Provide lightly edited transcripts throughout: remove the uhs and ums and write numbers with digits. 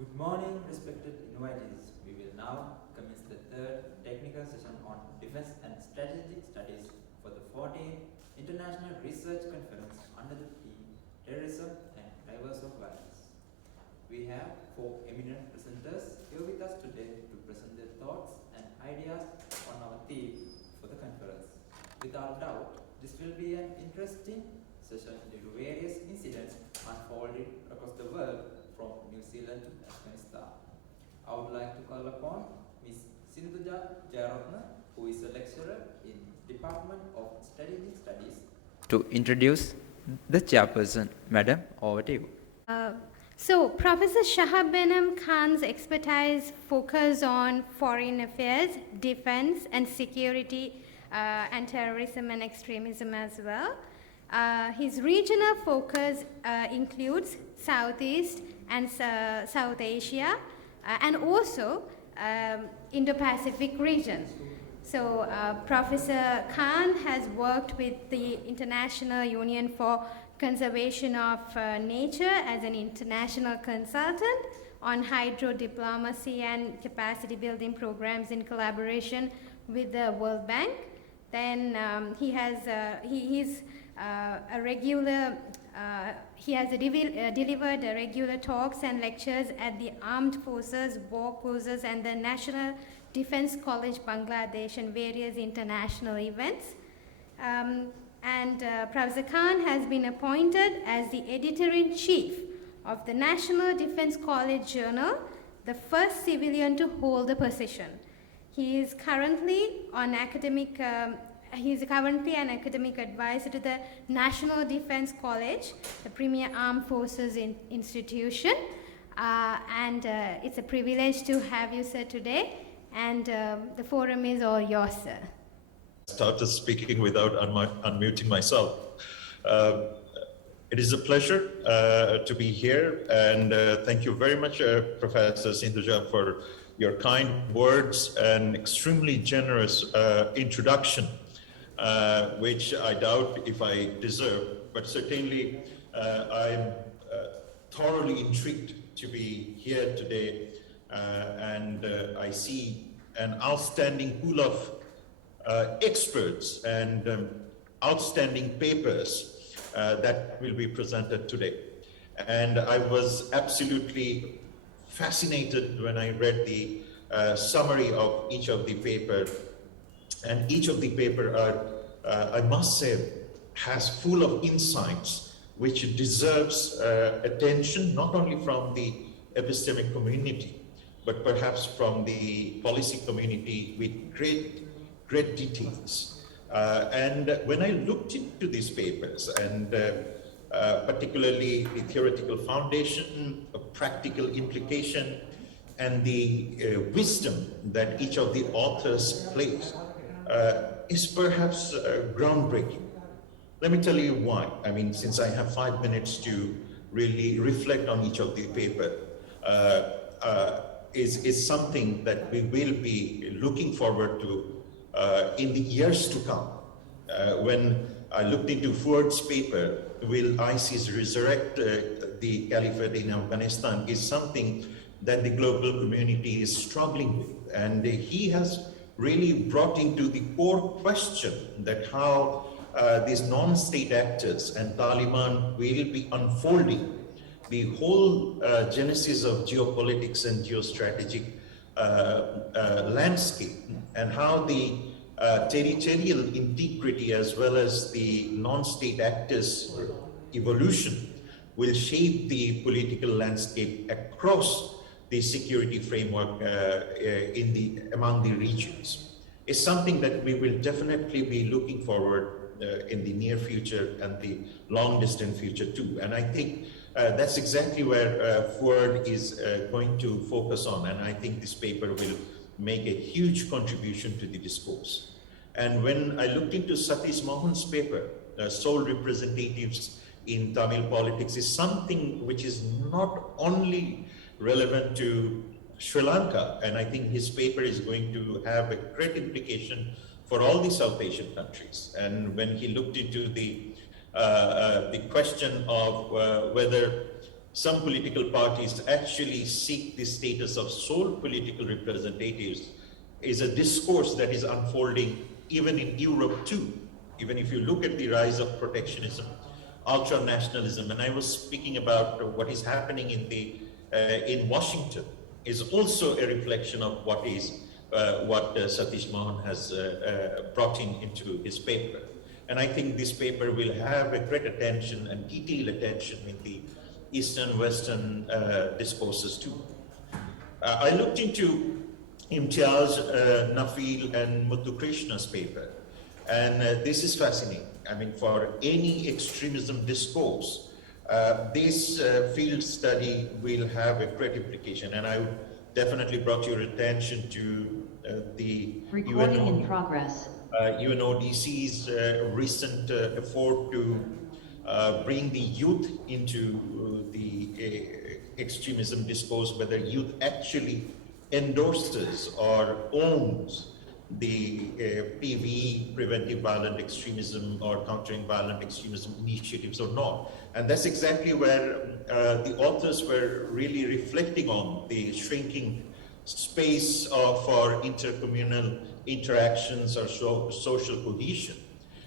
Good morning, respected invitees. We will now commence the third technical session on defense and strategic studies for the 14th International Research Conference under the theme Terrorism and Drivers of Violence. We have four eminent presenters here with us today to present their thoughts and ideas on our theme for the conference. Without doubt, this will be an interesting session due to various incidents unfolding across the world from New Zealand to Afghanistan. I would like to call upon Ms. Sinduja Jayaratna, who is a lecturer in Department of Strategic Studies, to introduce the chairperson. Madam, over to you. So, Professor Shahab Benham Khan's expertise focus on foreign affairs, defense and security, and terrorism and extremism as well. His regional focus includes Southeast and South Asia and also Indo-Pacific region. So Professor Khan has worked with the International Union for Conservation of Nature as an international consultant on hydro diplomacy and capacity building programs in collaboration with the World Bank. Then he has delivered regular talks and lectures at the Armed Forces, War Courses and the National Defense College Bangladesh and various international events. Professor Khan has been appointed as the editor-in-chief of the National Defense College Journal, the first civilian to hold the position. He is currently an academic advisor to the National Defense College, the premier armed forces institution. It's a privilege to have you, sir, today. And the forum is all yours, sir. Started speaking without unmuting myself. It is a pleasure to be here, and thank you very much, Professor Sinduja, for your kind words and extremely generous introduction, which I doubt if I deserve, but certainly I'm thoroughly intrigued to be here today, and I see an outstanding pool of experts and outstanding papers that will be presented today. And I was absolutely fascinated when I read the summary of each of the paper, and each of the paper are, I must say, has full of insights which deserves attention not only from the epistemic community, but perhaps from the policy community with great details. And when I looked into these papers, and particularly the theoretical foundation, a practical implication, and the wisdom that each of the authors plays, is perhaps groundbreaking. Let me tell you why. I mean, since I have 5 minutes to really reflect on each of the paper, is something that we will be looking forward to in the years to come. When I looked into Fuard's paper, Will ISIS Resurrect the Caliphate in Afghanistan, is something that the global community is struggling with. And he has really brought into the core question that how these non-state actors and Taliban will be unfolding the whole genesis of geopolitics and geostrategic landscape, and how the territorial integrity as well as the non-state actors' evolution will shape the political landscape across the security framework among the regions. Is something that we will definitely be looking forward in the near future and the long distant future too. And I think that's exactly where Fuard is going to focus on, and I think this paper will make a huge contribution to the discourse. And when I looked into Satheesmohan's paper, Sole Representatives in Tamil Politics, is something which is not only relevant to Sri Lanka, and I think his paper is going to have a great implication for all the South Asian countries. And when he looked into the question of whether some political parties actually seek the status of sole political representatives is a discourse that is unfolding even in Europe too. Even if you look at the rise of protectionism, ultra-nationalism, and I was speaking about what is happening in Washington, is also a reflection of what Satheesmohan has brought into his paper. And I think this paper will have a great attention and detailed attention in the Eastern, Western discourses too. I looked into Imtiaz, Nafeel, and Muttukrishna's paper, and this is fascinating. I mean, for any extremism discourse, this field study will have a great implication, and I definitely brought your attention to the recording in progress. UNODC's recent effort to bring the youth into the extremism discourse, whether youth actually endorses or owns the PV, preventive violent extremism, or countering violent extremism initiatives or not. And that's exactly where the authors were really reflecting on the shrinking space for intercommunal interactions or social cohesion.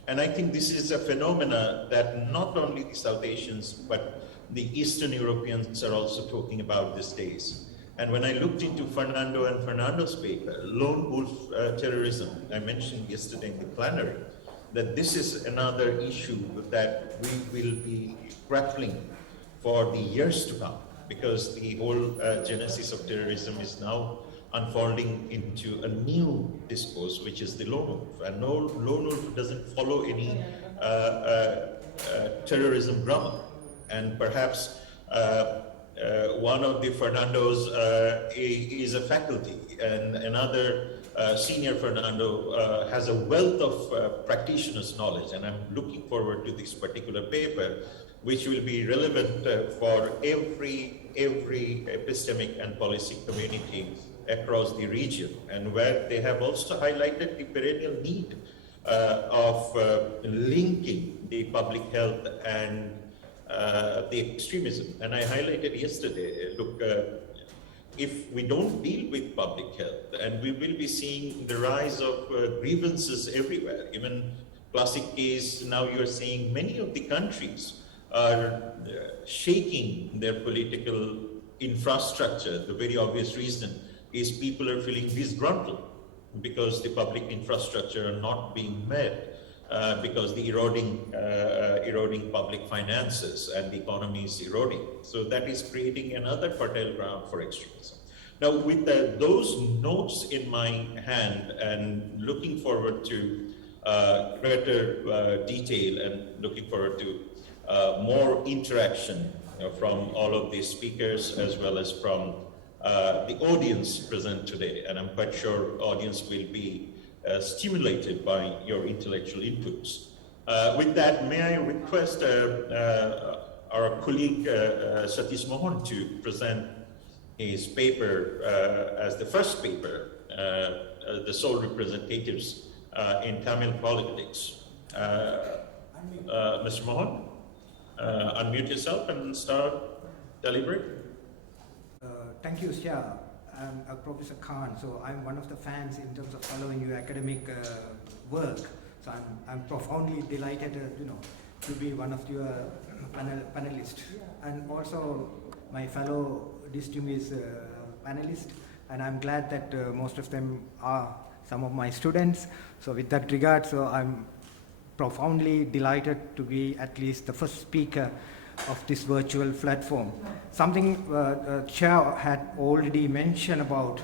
And I think this is a phenomena that not only the South Asians, but the Eastern Europeans are also talking about these days. And when I looked into Fernando and Fernando's paper, Lone Wolf Terrorism, I mentioned yesterday in the plenary, that this is another issue that we will be grappling for the years to come, because the whole genesis of terrorism is now unfolding into a new discourse, which is the lone wolf. And no, lone wolf doesn't follow any terrorism grammar. And perhaps one of the Fernandos is a faculty, and another senior Fernando has a wealth of practitioners' knowledge. And I'm looking forward to this particular paper, which will be relevant for every epistemic and policy community across the region, and where they have also highlighted the perennial need of linking the public health and the extremism. And I highlighted yesterday, look, if we don't deal with public health, and we will be seeing the rise of grievances everywhere. Even classic case, now you're seeing many of the countries are shaking their political infrastructure. The very obvious reason is people are feeling disgruntled because the public infrastructure are not being met, because the eroding public finances and the economy is eroding. So that is creating another fertile ground for extremism. Now, with those notes in my hand and looking forward to greater detail and looking forward to more interaction from all of these speakers, as well as from the audience present today, and I'm quite sure audience will be stimulated by your intellectual inputs. With that, may I request our colleague Satheesmohan to present his paper as the first paper, the sole representatives in Tamil politics. Mr. Mohan, unmute yourself and start deliberating. Thank you, Shah. I'm Professor Khan, so I'm one of the fans in terms of following your academic work. So I'm profoundly delighted, to be one of your panelists, and also my fellow distinguished panelists. And I'm glad that most of them are some of my students. So with that regard, so I'm profoundly delighted to be at least the first speaker of this virtual platform. Something Chair had already mentioned about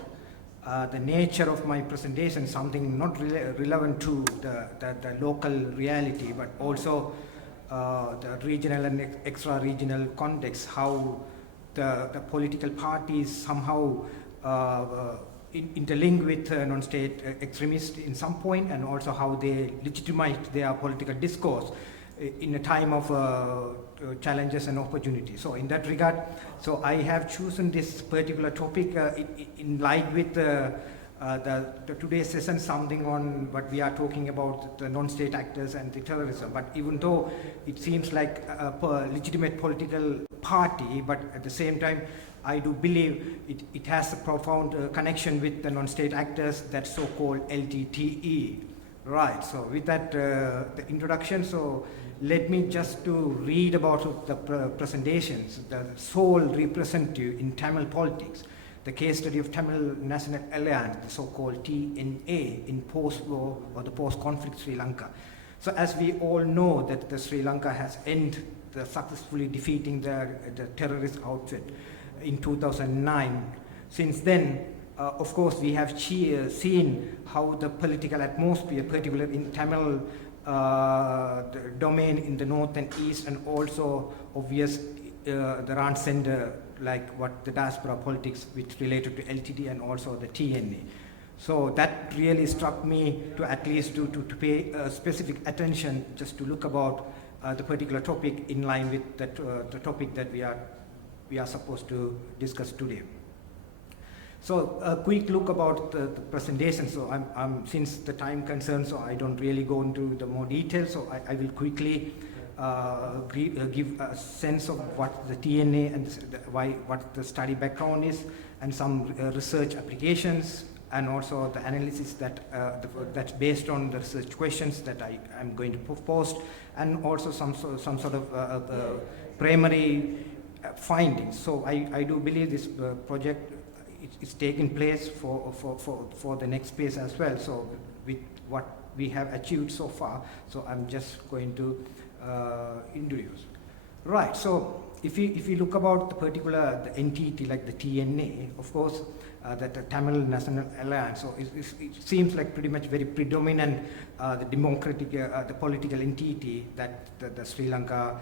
the nature of my presentation, something not relevant to the local reality, but also the regional and extra-regional context, how the political parties somehow interlink with non-state extremists in some point, and also how they legitimize their political discourse in a time of challenges and opportunities. So in that regard, so I have chosen this particular topic in line with Today's session something on what we are talking about, the non-state actors and the terrorism. But even though it seems like a legitimate political party, but at the same time, I do believe it has a profound connection with the non-state actors, that so-called LTTE. Right, so with that the introduction, so let me just to read about the presentations, the sole representative in Tamil politics, the case study of Tamil National Alliance, the so-called TNA in post-war or the post-conflict Sri Lanka. So as we all know that the Sri Lanka has ended successfully defeating the terrorist outfit in 2009. Since then, of course, we have seen how the political atmosphere, particularly in Tamil domain in the north and east, and also obvious the Rand Center, like what the diaspora politics which related to LTT and also the TNA. So that really struck me to at least to pay specific attention just to look about the particular topic in line with that, the topic that we are supposed to discuss today. So a quick look about the presentation. So I'm since the time concerns, so I don't really go into the more details. So I will quickly give a sense of what the TNA and what the study background is, and some research applications, and also the analysis that that's based on the research questions that I am going to post, and also some sort of primary findings. So I do believe this project is taking place for the next phase as well. So with what we have achieved so far, so I'm just going to introduce. Right, so if you look about the particular the entity like the TNA, of course, that the Tamil National Alliance, so it seems like pretty much very predominant the democratic, the political entity that the Sri Lanka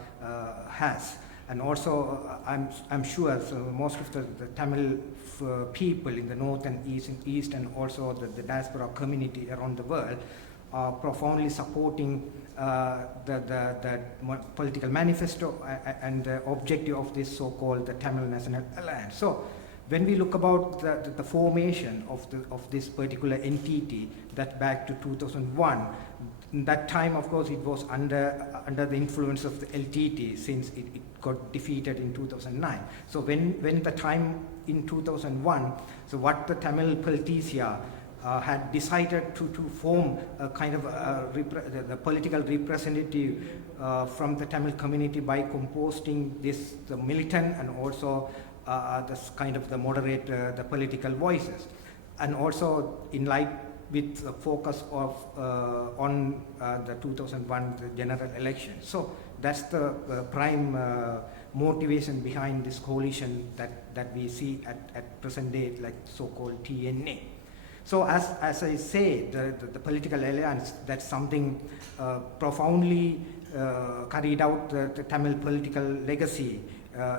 has. And also, I'm sure so most of the Tamil people in the north and east and also the diaspora community around the world are profoundly supporting the political manifesto and the objective of this so-called the Tamil National Alliance. So when we look about the formation of this particular entity, that back to 2001, that time, of course, it was under the influence of the LTT, since it got defeated in 2009. So when the time in 2001, so what the Tamil Politicia had decided to form a kind of the political representative from the Tamil community by composting the militant and also this kind of the moderate the political voices, and also in light with a focus of on the 2001 the general election. So that's the prime motivation behind this coalition that we see at present day, like so-called TNA. So as I say, the political alliance, that's something profoundly carried out the Tamil political legacy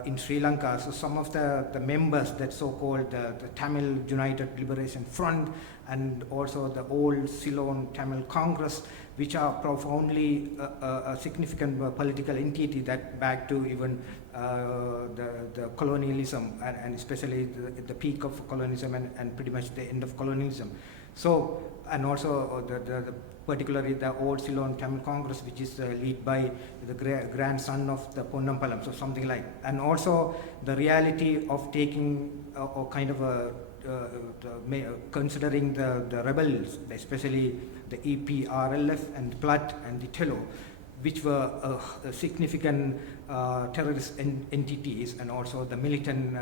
in Sri Lanka. So some of the members, that so-called the Tamil United Liberation Front, and also the old Ceylon Tamil Congress, which are profoundly a significant political entity that back to even the colonialism, and especially the peak of colonialism and pretty much the end of colonialism. So, and also the particularly the old Ceylon Tamil Congress, which is led by the grandson of the Ponnampalam, so something like, and also the reality of taking or kind of a considering the rebels, especially the EPRLF and PLAT and the TELO, which were significant terrorist entities, and also the militant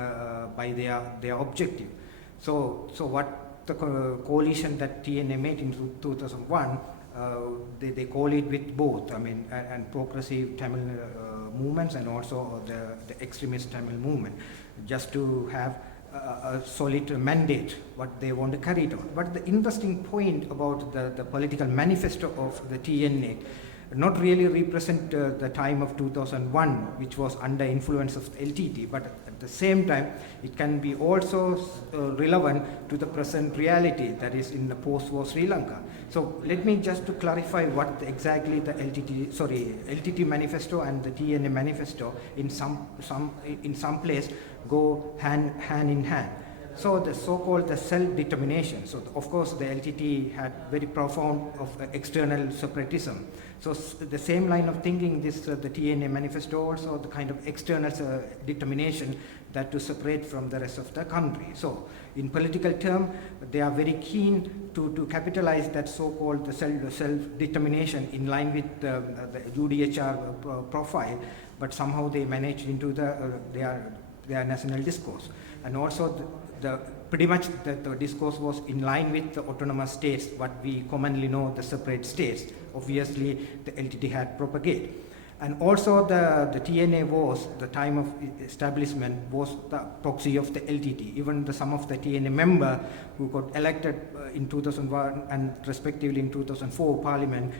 by their objective. So what the coalition that TNA made in 2001, they call it with both, I mean, and progressive Tamil movements and also the extremist Tamil movement, just to have a solid mandate what they want to carry it on. But the interesting point about the political manifesto of the TNA not really represent the time of 2001, which was under influence of LTT, but at the same time it can be also relevant to the present reality that is in the post-war Sri Lanka. So let me just to clarify what exactly the LTT manifesto and the TNA manifesto in some place go hand in hand. So the so-called the self-determination. So of course the LTT had very profound of external separatism. So the same line of thinking, this the TNA manifesto also the kind of external determination that to separate from the rest of the country. So in political term, they are very keen to capitalize that so-called the self-determination in line with the UDHR profile, but somehow they managed into their national discourse. And also pretty much the discourse was in line with the autonomous states, what we commonly know the separate states. Obviously, the LTT had propagated. And also the TNA was, the time of establishment, was the proxy of the LTT. Even some of the TNA member who got elected in 2001 and respectively in 2004 parliament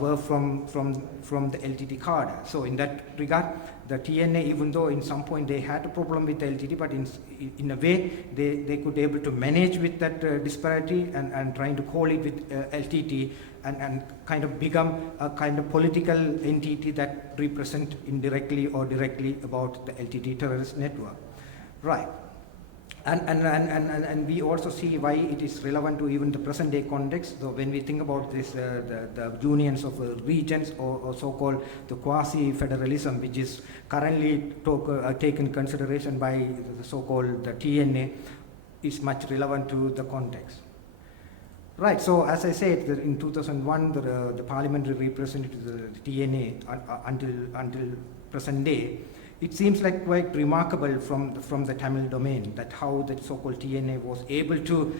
were from the LTT cadre. So in that regard, the TNA, even though in some point they had a problem with the LTT, but in a way they could able to manage with that disparity and trying to call it with LTT and kind of become a kind of political entity that represent indirectly or directly about the LTT terrorist network. Right. And we also see why it is relevant to even the present day context. So when we think about this, the unions of regions or so-called the quasi-federalism, which is currently taken consideration by the so-called the TNA, is much relevant to the context. Right, so as I said, in 2001, the parliamentary representative, the TNA, until present day, it seems like quite remarkable from the Tamil domain that how the so-called TNA was able to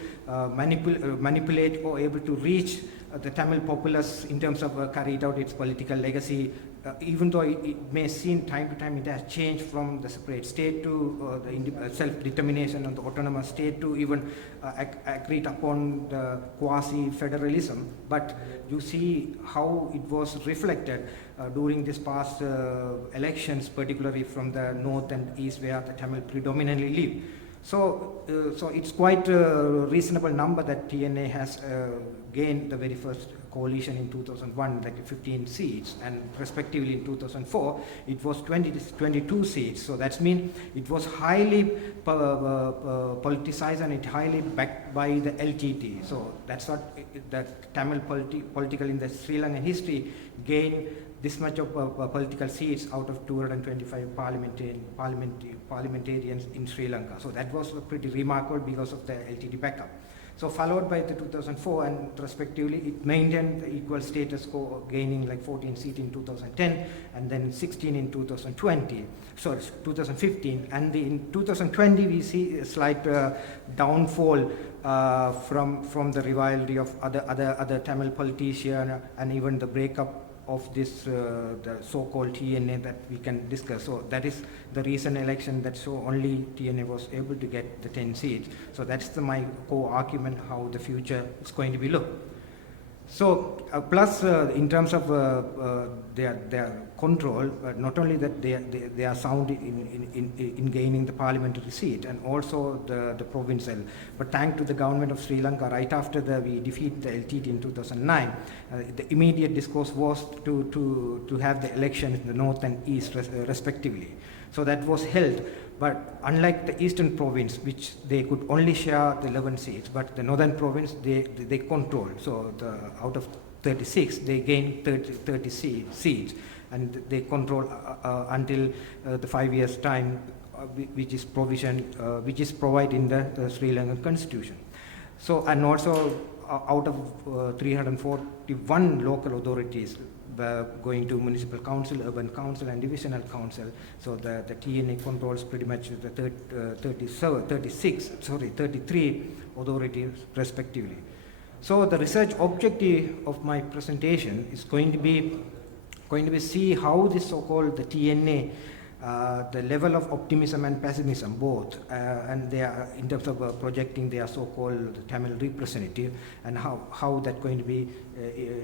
manipulate or able to reach the Tamil populace in terms of carried out its political legacy, even though it may seem time to time it has changed from the separate state to the self-determination of the autonomous state to even agreed upon the quasi-federalism. But you see how it was reflected during this past elections, particularly from the north and east where the Tamil predominantly live. So it's quite a reasonable number that TNA has gained the very first coalition in 2001, like 15 seats, and respectively in 2004, it was 22 seats. So that means it was highly politicized and it highly backed by the LTT. So that's what that Tamil political in the Sri Lankan history gained this much of political seats out of 225 parliamentarians in Sri Lanka. So that was pretty remarkable because of the LTT backup. So followed by the 2004 and respectively, it maintained the equal status quo, gaining like 14 seats in 2010 and then 16 in 2015. And in 2020, we see a slight downfall from the rivalry of other Tamil politicians and even the breakup of this the so-called TNA that we can discuss. So that is the recent election that so only TNA was able to get the 10 seats. So that's my core argument how the future is going to be looked. So plus in terms of their control, not only that they are sound in gaining the parliamentary seat and also the provincial, but thanks to the government of Sri Lanka, right after we defeat the LTT in 2009, the immediate discourse was to have the elections in the north and east respectively. So that was held. But unlike the eastern province, which they could only share the 11 seats, but the northern province, they control. So out of 36, they gained 30 seats, and they control until the 5 years' time, which is provided in the Sri Lankan constitution. So, and also out of 341 local authorities, going to municipal council, urban council, and divisional council. So the TNA controls pretty much the 33 authorities respectively. So the research objective of my presentation is going to be see how this so-called the TNA, the level of optimism and pessimism both, and they are in terms of projecting their so-called Tamil representative, and how that going to be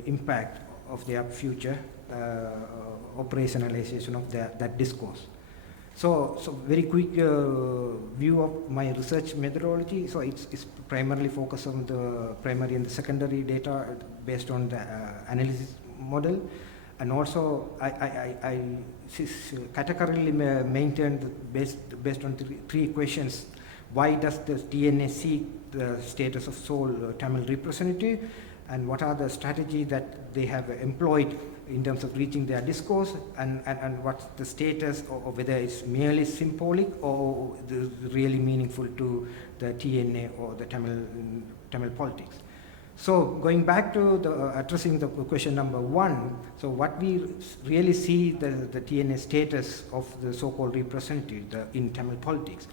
impact of their future operationalization of that discourse. So very quick view of my research methodology. So it's primarily focused on the primary and the secondary data based on the analysis model, and also I categorically maintained based on three questions why does the TNA seek the status of sole Tamil representative, and what are the strategies that they have employed in terms of reaching their discourse, and what's the status, or whether it's merely symbolic or really meaningful to the TNA or the Tamil politics. So going back to addressing the question number 1, so what we really see the TNA status of the so-called representative in Tamil politics.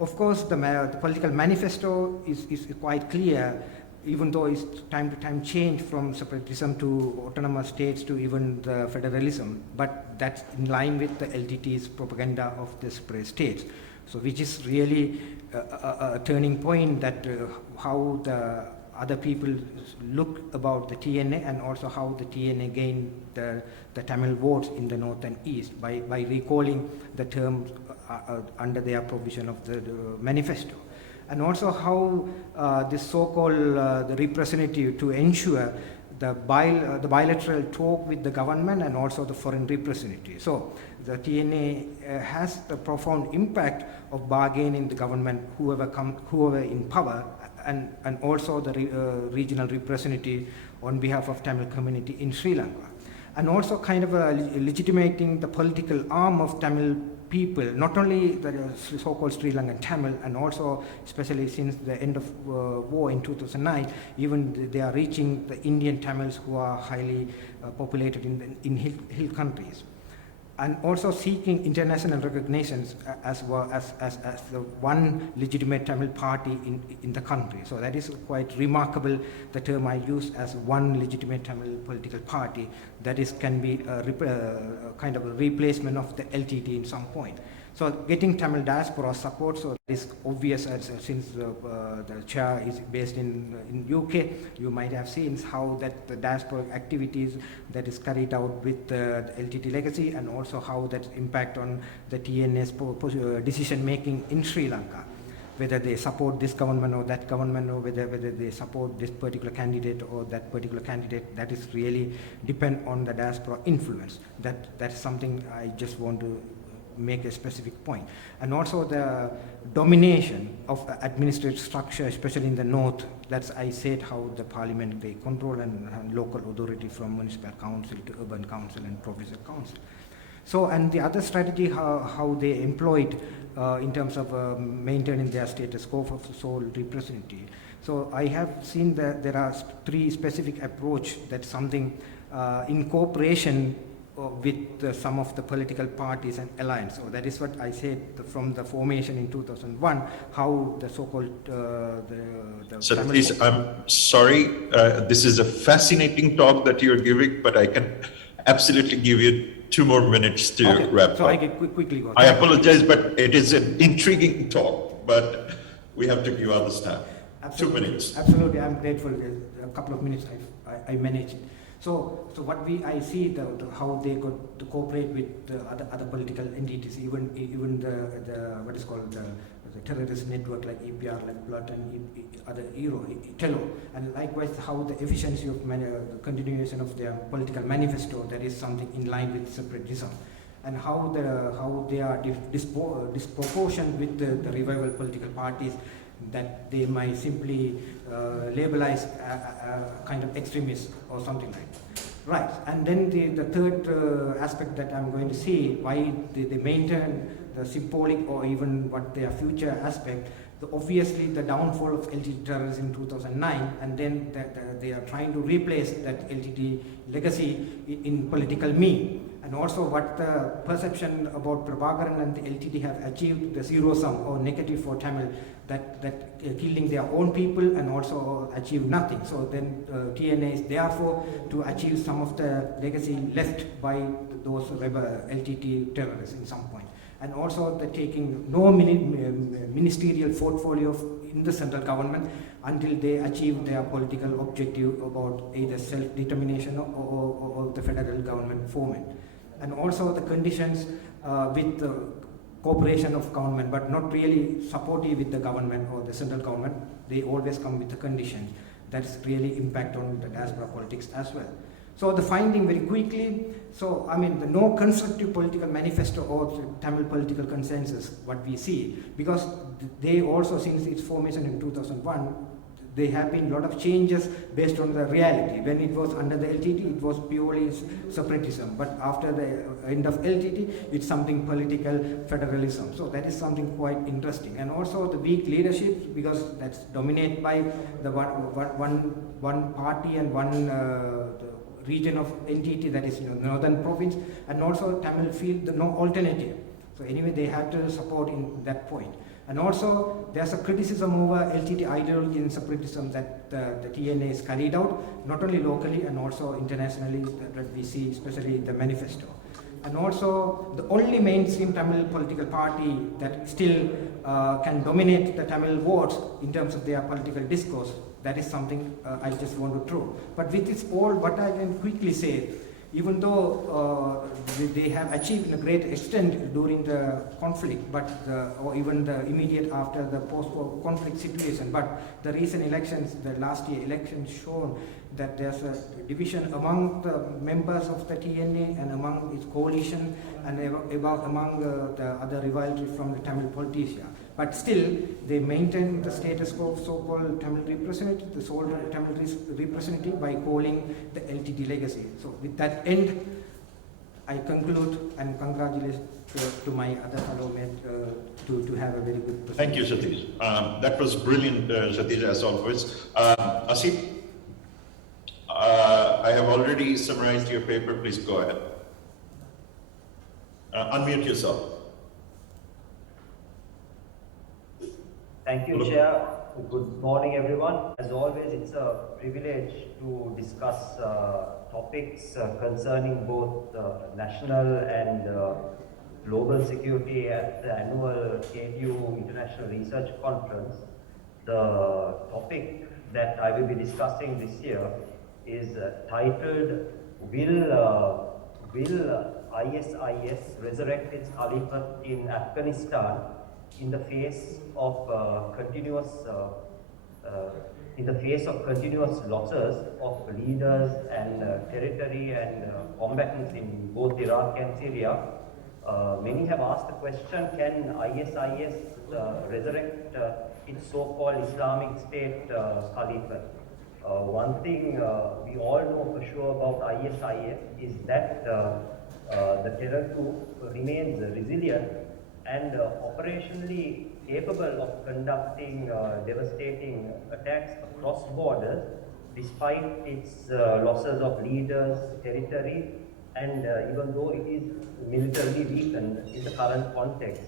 Of course, the political manifesto is quite clear, even though it's time to time changed from separatism to autonomous states to even the federalism, but that's in line with the LTT's propaganda of the separate states. So which is really a turning point, that how the other people look about the TNA, and also how the TNA gained the Tamil votes in the north and east by recalling the terms under their provision of the manifesto. And also how this so-called the representative to ensure the bilateral talk with the government and also the foreign representative. So the TNA has the profound impact of bargaining the government, whoever in power, and also the regional representative on behalf of Tamil community in Sri Lanka. And also kind of legitimating the political arm of Tamil people, not only the so-called Sri Lankan Tamil, and also especially since the end of war in 2009, even they are reaching the Indian Tamils who are highly populated in hill countries. And also seeking international recognitions as the one legitimate Tamil party in the country. So that is quite remarkable, the term I use, as one legitimate Tamil political party, that is can be a kind of a replacement of the LTT in some point. So getting Tamil diaspora support, so it is obvious, since the chair is based in UK, you might have seen how that the diaspora activities that is carried out with the LTT legacy, and also how that impact on the TNA's decision making in Sri Lanka, whether they support this government or that government, or whether they support this particular candidate or that particular candidate. That is really depend on the diaspora influence. That's something I just want to make a specific point. And also the domination of administrative structure, especially in the north. That's, I said, how the parliament they control, and local authority from municipal council to urban council and provincial council. So, and the other strategy how they employed in terms of maintaining their status quo of sole representative. So I have seen that there are 3 specific approach. That's something in cooperation with some of the political parties and alliance. So that is what I said from the formation in 2001, how the so-called Satheesh, I'm sorry, this is a fascinating talk that you're giving, but I can absolutely give you 2 more minutes to wrap up. So I can quickly go. I apologize, but it is an intriguing talk, but we have to give others time. Absolutely. 2 minutes. Absolutely, I'm grateful. A couple of minutes I managed it. So what I see how they got to cooperate with the other political entities, even the what is called the terrorist network like EPR, like Blood and other Tello, and likewise how the efficiency of the continuation of their political manifesto, that is something in line with separatism, and how they are disproportioned with the revival political parties that they might simply labelize kind of extremists or something like that. Right, and then the third aspect that I'm going to see, why they maintain the symbolic or even what their future aspect, obviously the downfall of LTT terrorism in 2009, and then they are trying to replace that LTT legacy in political mean. And also what the perception about Prabhakaran and the LTT have achieved, the zero sum or negative for Tamil, that killing their own people and also achieve nothing. So then TNA is therefore to achieve some of the legacy left by those LTT terrorists in some point. And also the taking no ministerial portfolio in the central government until they achieve their political objective about either self-determination or the federal government forming. And also the conditions with the cooperation of government, but not really supportive with the government or the central government. They always come with the conditions. That's really impact on the diaspora politics as well. So the finding very quickly, so I mean, the no constructive political manifesto or Tamil political consensus, what we see, because they also, since its formation in 2001, there have been a lot of changes based on the reality. When it was under the LTT, it was purely separatism, but after the end of LTT, it's something political federalism. So that is something quite interesting. And also the weak leadership, because that's dominated by the one party and one region of entity, that is northern province, and also Tamil feel the no alternative. So anyway, they have to support in that point. And also, there's a criticism over LTT ideology and separatism that the TNA is carried out, not only locally and also internationally, that we see, especially the manifesto. And also, the only mainstream Tamil political party that still can dominate the Tamil votes in terms of their political discourse, that is something I just want to throw. But with this all, what I can quickly say, even though they have achieved in a great extent during the conflict, but or even the immediate after the post-conflict situation, but the recent elections, the last year elections shown that there's a division among the members of the TNA and among its coalition and among the other rivalry from the Tamil politicians. But still, they maintain the status quo of so-called Tamil representative, the sole Tamil representative, by calling the LTT legacy. So with that end, I conclude and congratulate to my other fellow mate to have a very good presentation. Thank you, Satheesh. That was brilliant, Satheesh, as always. Asif, I have already summarized your paper. Please go ahead. Unmute yourself. Thank you, Chair. Good morning, everyone. As always, it's a privilege to discuss topics concerning both national and global security at the annual KERL International Research Conference. The topic that I will be discussing this year is titled, Will ISIS resurrect its caliphate in Afghanistan in the face of continuous losses of leaders and territory and combatants in both Iraq and Syria? Many have asked the question, can ISIS resurrect its so-called Islamic State caliphate? One thing we all know for sure about ISIS is that the terror group remains resilient and operationally capable of conducting devastating attacks across borders despite its losses of leaders, territory, and even though it is militarily weakened in the current context.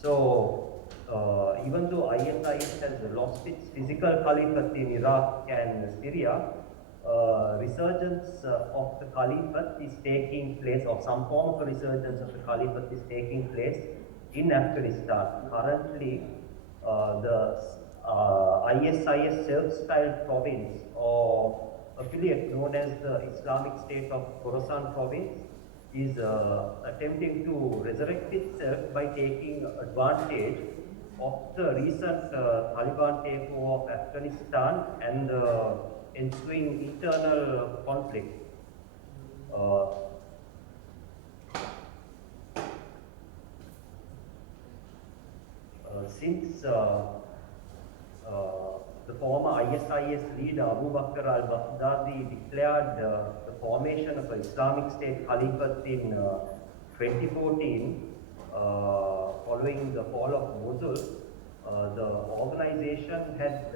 So, even though ISIS has lost its physical caliphate in Iraq and Syria, resurgence of the caliphate is taking place, or some form of a resurgence of the caliphate is taking place in Afghanistan. Currently, the ISIS self-styled province or affiliate known as the Islamic State of Khorasan province is attempting to resurrect itself by taking advantage of the recent Taliban takeover of Afghanistan and the ensuing internal conflict. Since the former ISIS leader Abu Bakr al-Baghdadi declared the formation of an Islamic State Caliphate in 2014, following the fall of Mosul, the organization had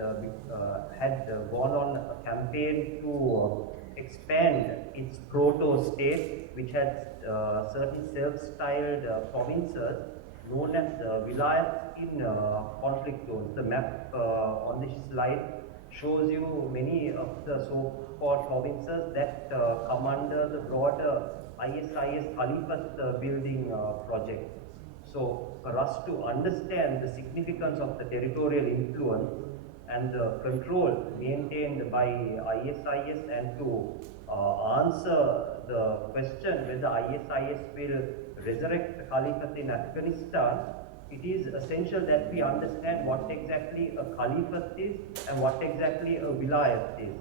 gone on a campaign to expand its proto-state, which had certain self-styled provinces known as vilayats in conflict zones. The map on this slide shows you many of the so-called provinces that come under the broader ISIS Caliphate building project. So, for us to understand the significance of the territorial influence and the control maintained by ISIS and to answer the question whether ISIS will resurrect the caliphate in Afghanistan, it is essential that we understand what exactly a caliphate is and what exactly a vilayat is.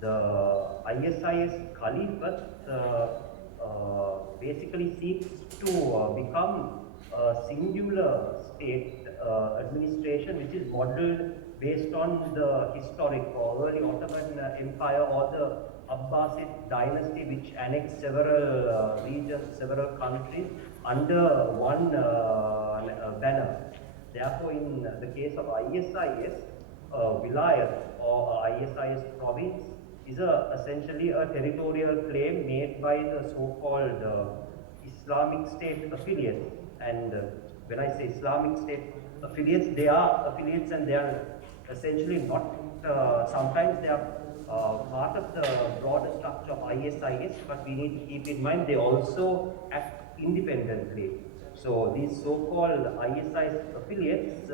The ISIS caliphate basically seeks to become a singular state administration which is modeled based on the historic or early Ottoman Empire or the Abbasid dynasty, which annexed several regions, several countries under one banner. Therefore, in the case of ISIS, Vilayat or ISIS province is essentially a territorial claim made by the so-called Islamic State affiliates. And when I say Islamic State affiliates, they are affiliates and they are essentially not, sometimes they are part of the broader structure of ISIS, but we need to keep in mind they also act independently. So these so-called ISIS affiliates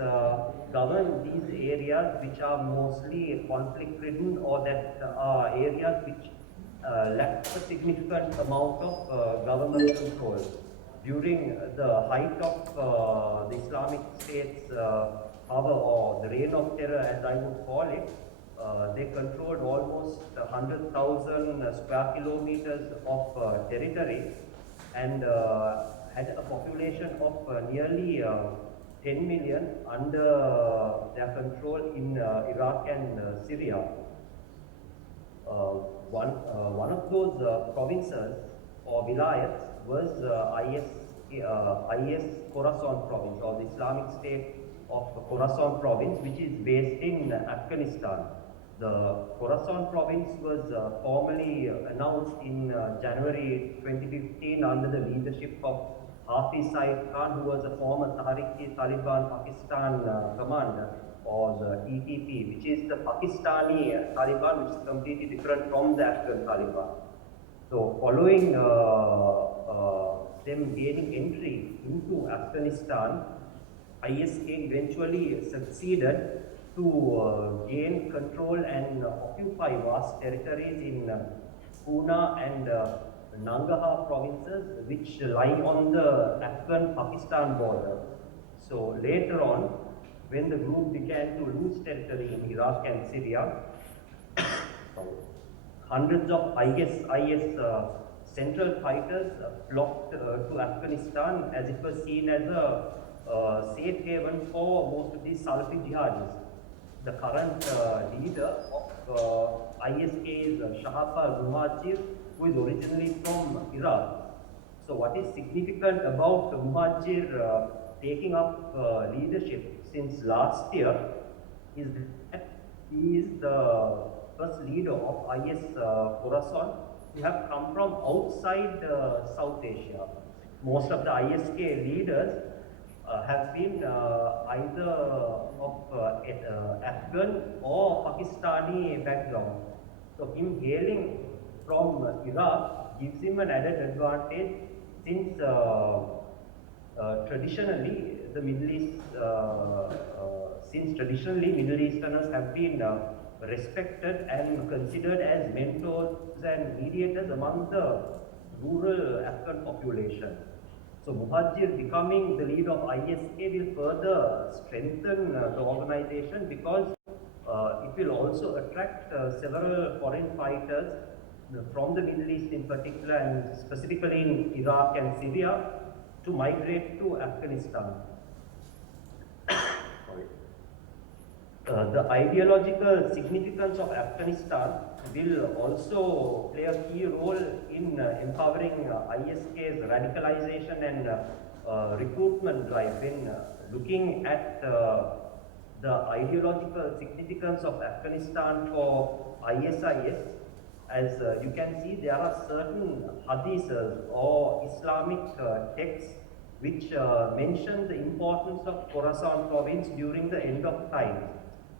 govern these areas which are mostly conflict-ridden or that are areas which lack a significant amount of government control. During the height of the Islamic State's power or the reign of terror, as I would call it, they controlled almost 100,000 square kilometers of territory and had a population of nearly 10 million under their control in Iraq and Syria. One of those provinces or vilayats was IS Khorasan province or the Islamic State of Khorasan province, which is based in Afghanistan. The Khorasan province was formally announced in January 2015 under the leadership of Hafiz Saeed Khan, who was a former Tehrik-i-Taliban Pakistan commander, or the TTP, which is the Pakistani Taliban, which is completely different from the Afghan Taliban. So following them gaining entry into Afghanistan, ISK eventually succeeded to gain control and occupy vast territories in Poona and Nangarhar provinces, which lie on the Afghan-Pakistan border. So later on, when the group began to lose territory in Iraq and Syria, hundreds of ISIS central fighters flocked to Afghanistan, as it was seen as a safe haven for most of these Salafi jihadis. The current leader of ISK is Shahapar Muhajir, who is originally from Iraq. So what is significant about Muhajir taking up leadership since last year is that he is the first leader of IS Khorasan who have come from outside South Asia. Most of the ISK leaders have been either of Afghan or Pakistani background. So him hailing from Iraq gives him an added advantage, since traditionally the Middle East, Middle Easterners have been respected and considered as mentors and mediators among the rural Afghan population. So Muhajir becoming the leader of ISK will further strengthen the organization, because it will also attract several foreign fighters from the Middle East in particular, and specifically in Iraq and Syria, to migrate to Afghanistan. The ideological significance of Afghanistan will also play a key role in empowering ISK's radicalization and recruitment drive. When looking at the ideological significance of Afghanistan for ISIS, as you can see, there are certain hadiths or Islamic texts which mention the importance of Khorasan province during the end of time.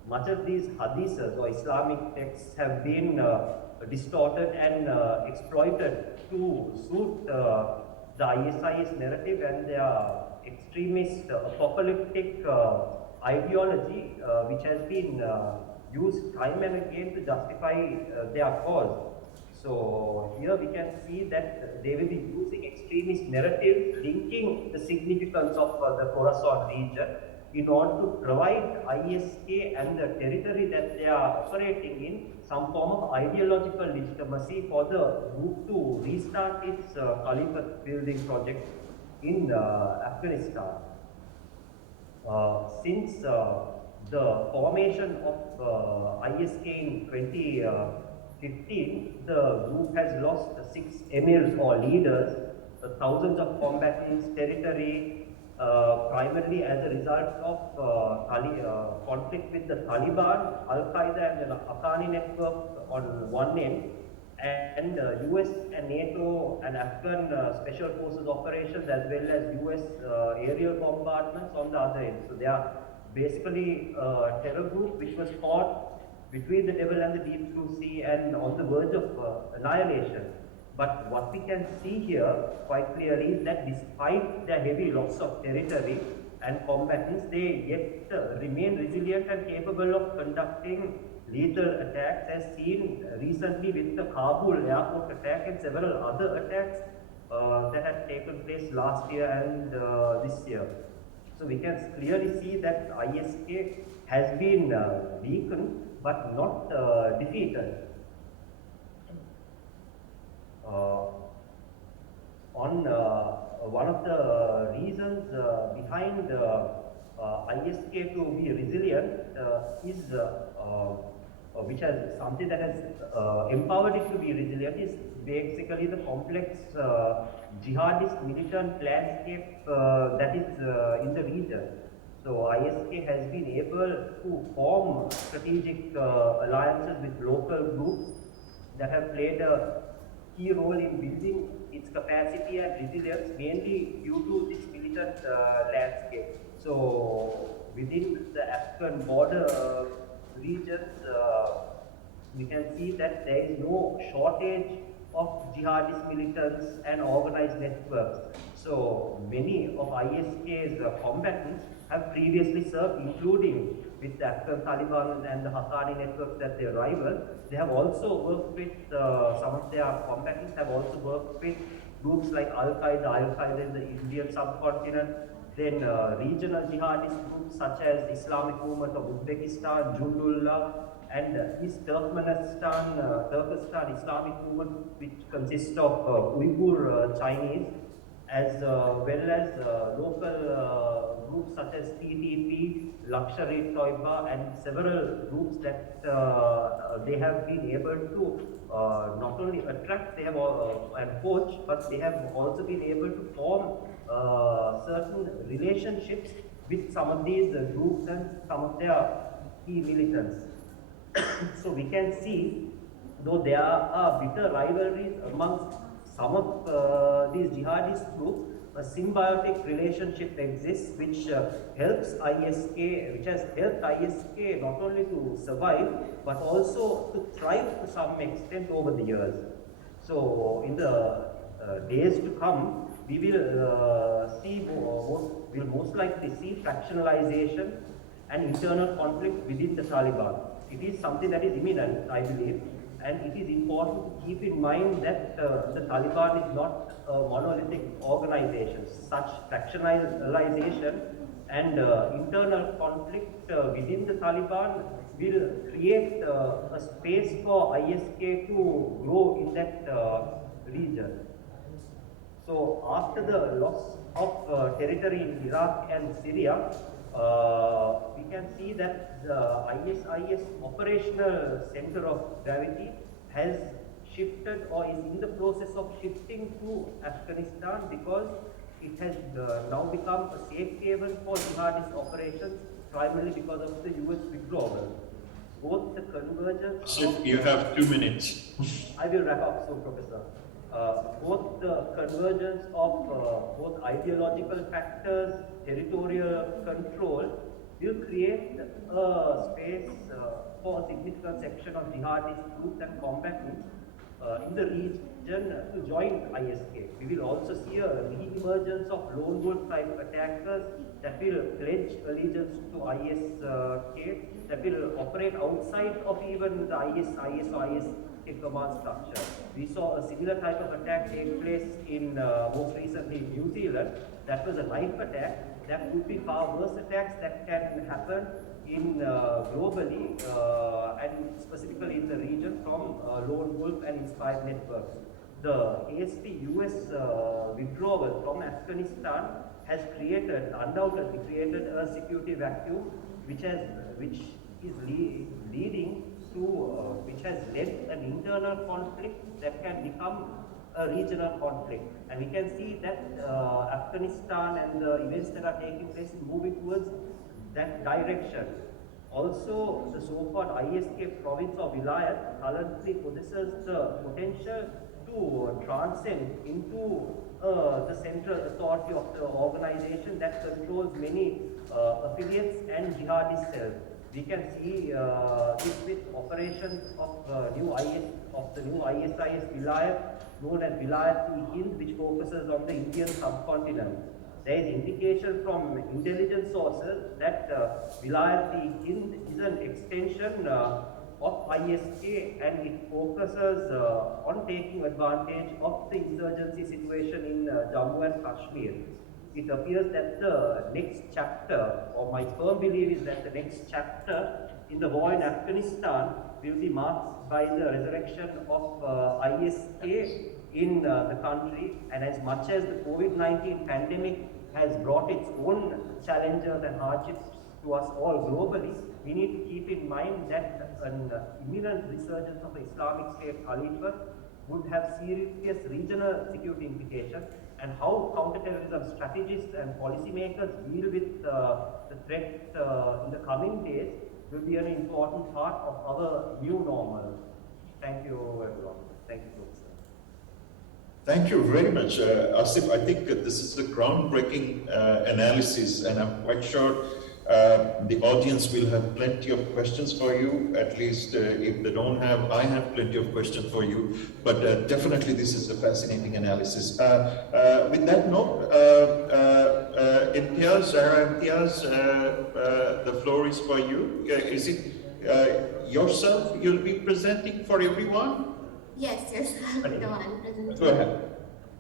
Much of these hadiths or Islamic texts have been distorted and exploited to suit the ISIS narrative and their extremist apocalyptic ideology, which has been used time and again to justify their cause. So here we can see that they will be using extremist narratives linking the significance of the Khorasan region in order to provide ISK and the territory that they are operating in some form of ideological legitimacy for the group to restart its caliphate building project in Afghanistan. Since the formation of ISK in 2015, the group has lost 6 emirs or leaders, thousands of combatants, territory, primarily as a result of conflict with the Taliban, Al-Qaeda and the Afghani network on one end, and US and NATO and Afghan special forces operations as well as US aerial bombardments on the other end. So they are basically a terror group which was fought between the devil and the deep blue sea and on the verge of annihilation. But what we can see here quite clearly is that despite their heavy loss of territory and combatants, they yet remain resilient and capable of conducting lethal attacks, as seen recently with the Kabul airport attack and several other attacks that had taken place last year and this year. So we can clearly see that ISK has been weakened but not defeated. One of the reasons behind ISK to be resilient is which has something that has empowered it to be resilient is basically the complex jihadist militant landscape that is in the region. So ISK has been able to form strategic alliances with local groups that have played a key role in building its capacity and resilience, mainly due to this militant landscape. So within the Afghan border regions, we can see that there is no shortage of jihadist militants and organized networks. So many of ISK's combatants have previously served, including with the Afghan Taliban and the Haqqani networks that they rival. They have also worked with, some of their combatants have also worked with groups like Al-Qaeda in the Indian subcontinent, then regional jihadist groups such as Islamic Movement of Uzbekistan, Jundullah, and East Turkmenistan Islamic Movement, which consists of Uyghur Chinese, as well as local groups such as TTP, Lashkar-e-Toiba, and several groups that they have been able to not only attract, they have and poach, but they have also been able to form certain relationships with some of these groups and some of their key militants. So we can see, though there are bitter rivalries amongst some of these jihadist groups, a symbiotic relationship exists which helps ISK, which has helped ISK not only to survive but also to thrive to some extent over the years. So in the days to come, we will we'll most likely see fractionalization and internal conflict within the Taliban. It is something that is imminent, I believe, and it is important to keep in mind that the Taliban is not a monolithic organization. Such fractionalization and internal conflict within the Taliban will create a space for ISK to grow in that region. So after the loss of territory in Iraq and Syria, we can see that the ISIS operational center of gravity has shifted or is in the process of shifting to Afghanistan, because it has now become a safe haven for jihadist operations, primarily because of the US withdrawal. Both the convergence... You have 2 minutes. I will wrap up soon, Professor. Both the convergence of both ideological factors, territorial control, will create a space for a significant section of jihadist groups and combatants in the region to join ISK. We will also see a re-emergence of lone wolf type attackers that will pledge allegiance to ISK, that will operate outside of even the ISIS or ISK command structure. We saw a similar type of attack take place in most recently in New Zealand. That was a knife attack, there could be far worse attacks that can happen in globally and specifically in the region from lone wolf and inspired networks. The hasty US withdrawal from Afghanistan has undoubtedly created a security vacuum, which has led an internal conflict that can become a regional conflict. And we can see that Afghanistan and the events that are taking place is moving towards that direction. Also, the so-called ISK province of Vilayat currently possesses the potential to transcend into the central authority of the organization that controls many affiliates and jihadist cells. We can see this with operations of the new ISIS Vilayat, known as Vilayat-e-Hind, which focuses on the Indian subcontinent. There is indication from intelligence sources that Vilayat-e-Hind is an extension of ISK, and it focuses on taking advantage of the insurgency situation in Jammu and Kashmir. It appears that the next chapter, or my firm belief is that the next chapter in the war in Afghanistan will be marked by the resurrection of ISK in the country. And as much as the COVID-19 pandemic has brought its own challenges and hardships to us all globally, we need to keep in mind that an imminent resurgence of the Islamic State Caliphate would have serious regional security implications, and how counterterrorism strategists and policymakers deal with the threat in the coming days will be an important part of our new normal. Thank you, everyone. Thank you, Professor. Thank you very much, Asif. I think this is a groundbreaking analysis, and I'm quite sure the audience will have plenty of questions for you. At least if they don't have, I have plenty of questions for you. But definitely this is a fascinating analysis. With that note, Imtiaz, the floor is for you. Is it yourself you'll be presenting for everyone? Yes, I'll be the one presenting. Go ahead.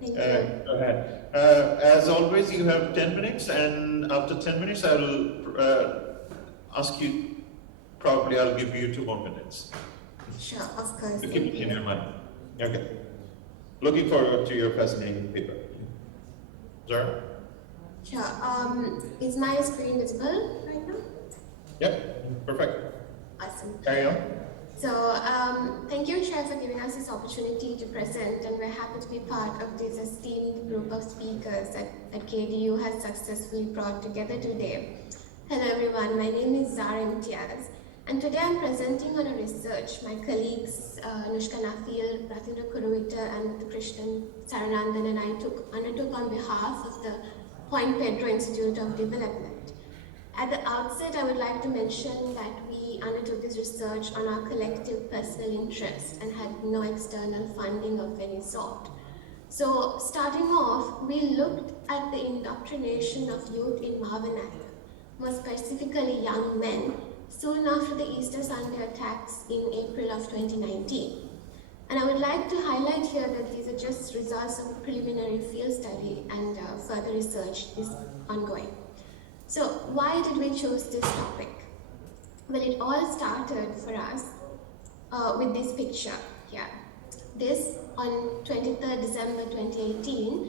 Thank you. Go ahead. As always, you have 10 minutes, and after 10 minutes, I will ask you, probably I'll give you 2 more minutes. Sure, of course. To keep it in your mind. Okay. Looking forward to your fascinating paper. Zara? Sure. Is my screen visible right now? Yep, perfect. Awesome. Carry on. So, thank you, Chair, for giving us this opportunity to present, and we're happy to be part of this esteemed group of speakers that KDU has successfully brought together today. Hello, everyone. My name is Imtiaz, and today I'm presenting on a research my colleagues Nafeel, Kuruwita, and Muttukrishna, Fernando, and I undertook on behalf of the Point Pedro Institute of Development. At the outset, I would like to mention that we undertook this research on our collective personal interest and had no external funding of any sort. So, starting off, we looked at the indoctrination of youth in Mawanella, more specifically young men, soon after the Easter Sunday attacks in April of 2019. And I would like to highlight here that these are just results of a preliminary field study, and further research is ongoing. So why did we choose this topic? Well, it all started for us with this picture here. This, on 23rd December 2018,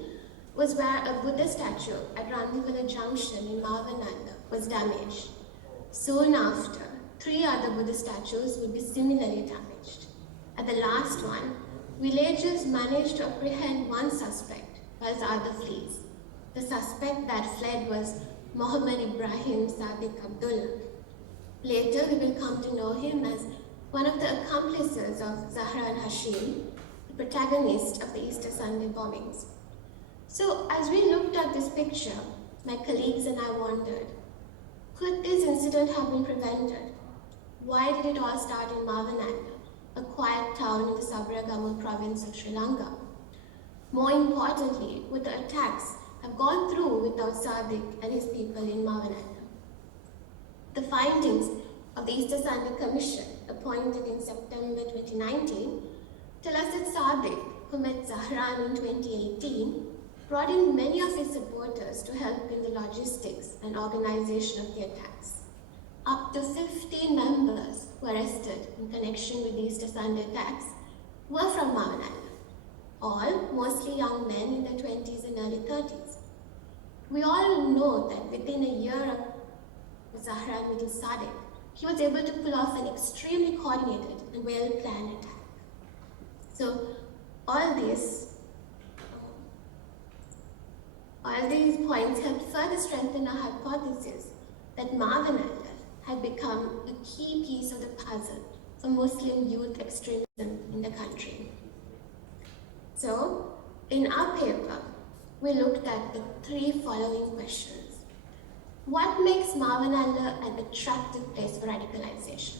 was where a Buddha statue at Randivilla Junction in Mawanella was damaged. Soon after, 3 other Buddha statues would be similarly damaged. At the last one, villagers managed to apprehend one suspect while the other flees. The suspect that fled was Muhammad Ibrahim Sadiq Abdullah. Later, we will come to know him as one of the accomplices of Zahra and Hashim, the protagonist of the Easter Sunday bombings. So, as we looked at this picture, my colleagues and I wondered, could this incident have been prevented? Why did it all start in Mawanella, a quiet town in the Sabaragamu province of Sri Lanka? More importantly, would the attacks have gone through without Sadiq and his people in Mawanella? The findings of the Easter Sunday Commission, appointed in September 2019, tell us that Sadiq, who met Zahran in 2018, brought in many of his supporters to help in the logistics and organization of the attacks. Up to 15 members who were arrested in connection with the Easter Sunday attacks were from Mawanella, all mostly young men in their 20s and early 30s. We all know that within a year of Zahran meeting Sadiq, he was able to pull off an extremely coordinated and well-planned attack. So all these points helped further strengthen our hypothesis that Mawanella had become a key piece of the puzzle for Muslim youth extremism in the country. So, in our paper, we looked at the 3 following questions. What makes Mawanella an attractive place for radicalization?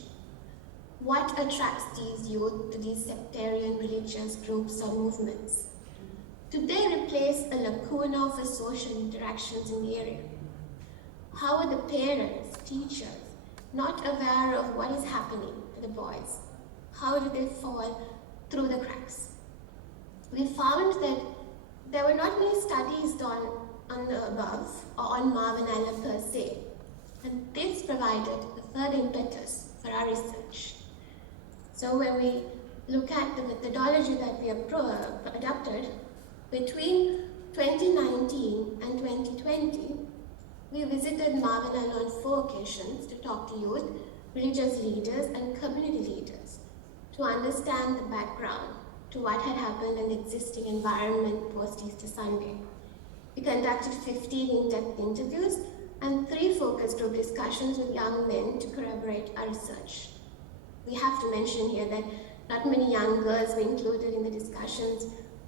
What attracts these youth to these sectarian religious groups or movements? Do they replace a lacuna for social interactions in the area? How are the parents, teachers, not aware of what is happening to the boys? How do they fall through the cracks? We found that there were not many studies done on the above or on Mawanella per se, and this provided a further impetus for our research. So when we look at the methodology that we adopted, between 2019 and 2020, we visited Mawanella on 4 occasions to talk to youth, religious leaders, and community leaders to understand the background to what had happened in the existing environment post-Easter Sunday. We conducted 15 in-depth interviews and 3 focus group discussions with young men to corroborate our research. We have to mention here that not many young girls were included in the discussions,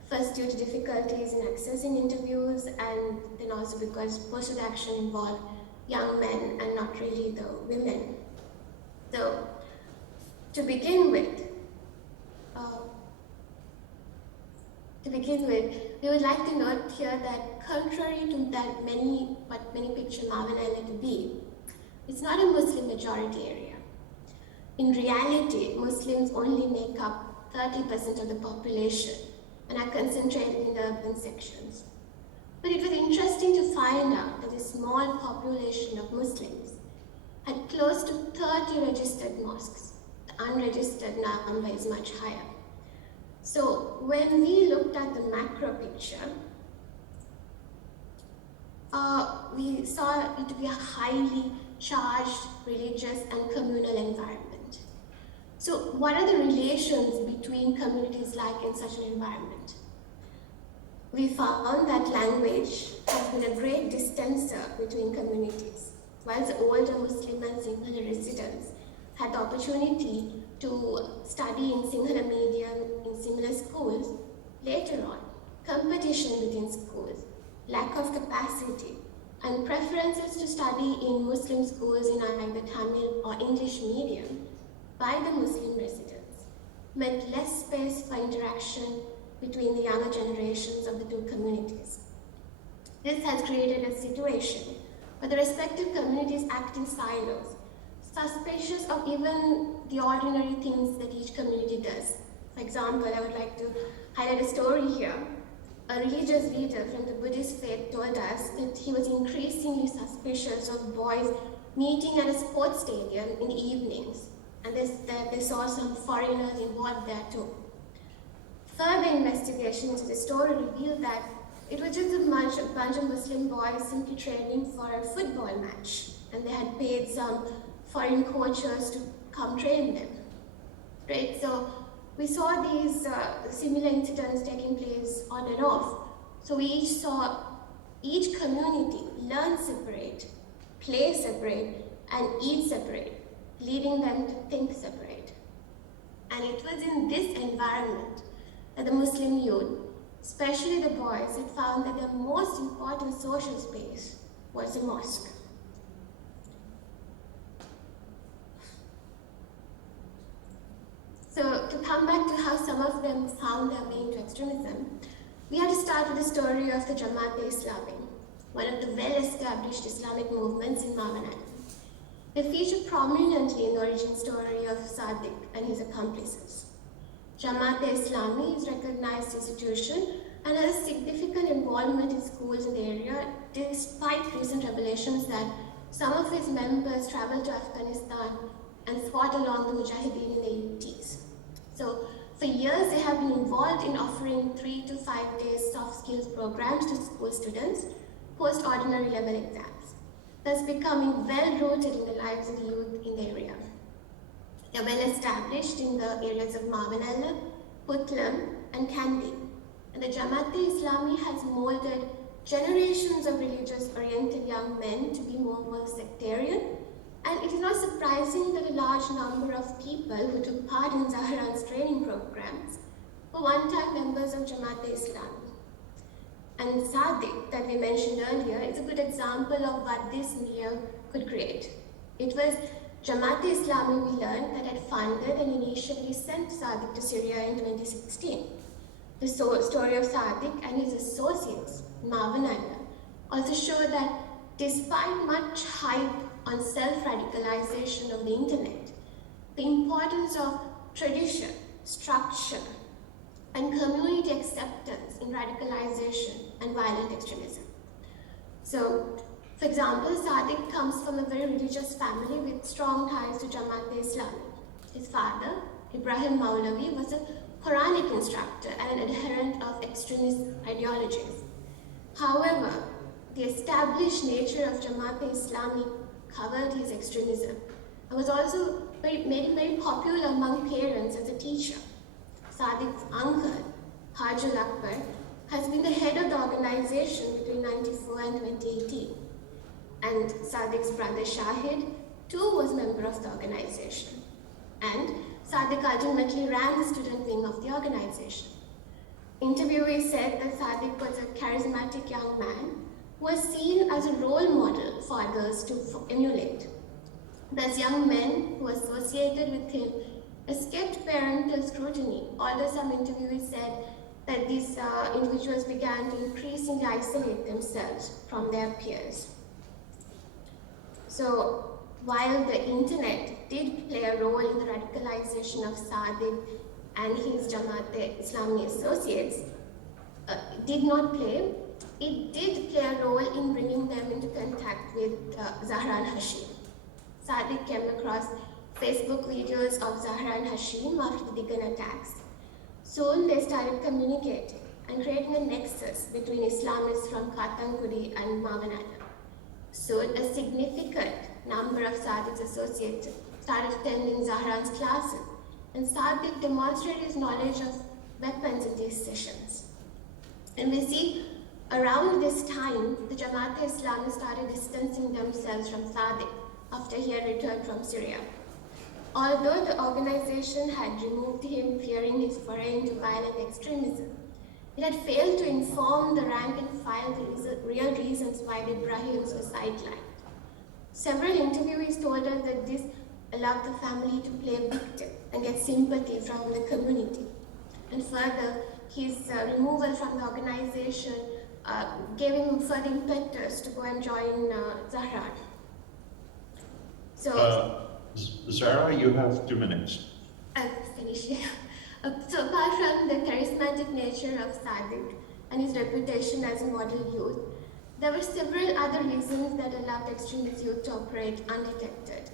first due to difficulties in accessing interviews, and then also because most of the action involved young men and not really the women. So, to begin with, we would like to note here that contrary to what many picture Mawanella to be, it's not a Muslim majority area. In reality, Muslims only make up 30% of the population and are concentrated in the urban sections. But it was interesting to find out that a small population of Muslims had close to 30 registered mosques. The unregistered number is much higher. So when we looked at the macro picture, we saw it to be a highly charged religious and communal environment. So what are the relations between communities like in such an environment? We found that language has been a great distancer between communities. While the older Muslim and Sinhala residents had the opportunity to study in Sinhala medium in similar schools, later on, competition within schools, lack of capacity, and preferences to study in Muslim schools in either Tamil or English medium by the Muslim residents meant less space for interaction between the younger generations of the 2 communities. This has created a situation where the respective communities act in silos, suspicious of even the ordinary things that each community does. For example, I would like to highlight a story here. A religious leader from the Buddhist faith told us that he was increasingly suspicious of boys meeting at a sports stadium in the evenings, and that they saw some foreigners involved there too. Further investigation into the story revealed that it was just a bunch of Muslim boys simply training for a football match, and they had paid some foreign coaches to come train them. Right? So we saw these similar incidents taking place on and off. So we each saw each community learn separate, play separate, and eat separate, leading them to think separate. And it was in this environment that the Muslim youth, especially the boys, had found that their most important social space was the mosque. So to come back to how some of them found their way into extremism, we had to start with the story of the Jamaat-e-Islami, one of the well-established Islamic movements in Mawanella. They feature prominently in the origin story of Sadiq and his accomplices. Jamaat-e-Islami is a recognized institution and has significant involvement in schools in the area, despite recent revelations that some of his members traveled to Afghanistan and fought along the Mujahideen in the 80s. So, for years they have been involved in offering 3 to 5 days soft skills programs to school students post ordinary level exams, thus becoming well rooted in the lives of the youth in the area. They are well established in the areas of Mawanella, Puntland, and Kandy, and the Jamaat-e-Islami has molded generations of religious-oriented young men to be more sectarian, and it is not surprising that a large number of people who took part in Zahran's training programs were one-time members of Jamaat-e-Islami. And Sadiq, that we mentioned earlier, is a good example of what this milieu could create. It was Jamaat-e-Islami, we learned, that had funded and initially sent Sadiq to Syria in 2016. The story of Sadiq and his associates, Mawanella, also show that despite much hype on self-radicalization of the internet, the importance of tradition, structure, and community acceptance in radicalization and violent extremism. So, for example, Sadiq comes from a very religious family with strong ties to Jamaat-e-Islami. His father, Ibrahim Maulavi, was a Quranic instructor and an adherent of extremist ideologies. However, the established nature of Jamaat-e-Islami covered his extremism and was also made him very popular among parents as a teacher. Sadiq's uncle, Hajul Akbar, has been the head of the organization between 1994 and 2018. And Sadiq's brother Shahid too was a member of the organization. And Sadiq ultimately ran the student wing of the organization. Interviewees said that Sadiq was a charismatic young man who was seen as a role model for others to emulate. Thus, young men who associated with him escaped parental scrutiny, although some interviewees said that these individuals began to increasingly isolate themselves from their peers. So, while the internet did play a role in the radicalization of Sadiq and his Jamaat-e-Islami associates, it did play a role in bringing them into contact with Zahran Hashim. Sadiq came across Facebook videos of Zahran Hashim after the Digan attacks. Soon they started communicating and creating a nexus between Islamists from Katangudi and Mawanella. Soon a significant number of Sadiq's associates started attending Zahran's classes, and Sadiq demonstrated his knowledge of weapons in these sessions. And we see around this time, the Jamaat-e-Islami started distancing themselves from Sadiq after he had returned from Syria. Although the organization had removed him fearing his foray into violent extremism, it had failed to inform the rank and file the real reasons why the Ibrahims were sidelined. Several interviewees told us that this allowed the family to play victim and get sympathy from the community. And further, his removal from the organization gave him further impetus to go and join Zahran. So, Zahra, you have 2 minutes. I'll finish here. So apart from the charismatic nature of Sadiq and his reputation as a model youth, there were several other reasons that allowed extremist youth to operate undetected.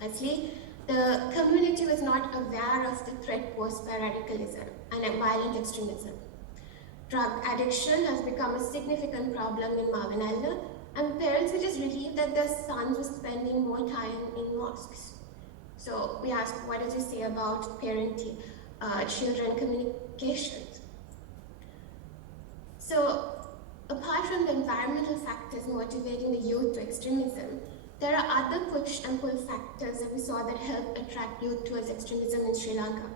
Firstly, the community was not aware of the threat posed by radicalism and violent extremism. Drug addiction has become a significant problem in Mawanella, and parents were just relieved that their sons were spending more time in mosques. So we asked, what does it say about parenting, children communications? So apart from the environmental factors motivating the youth to extremism, there are other push and pull factors that we saw that help attract youth towards extremism in Sri Lanka.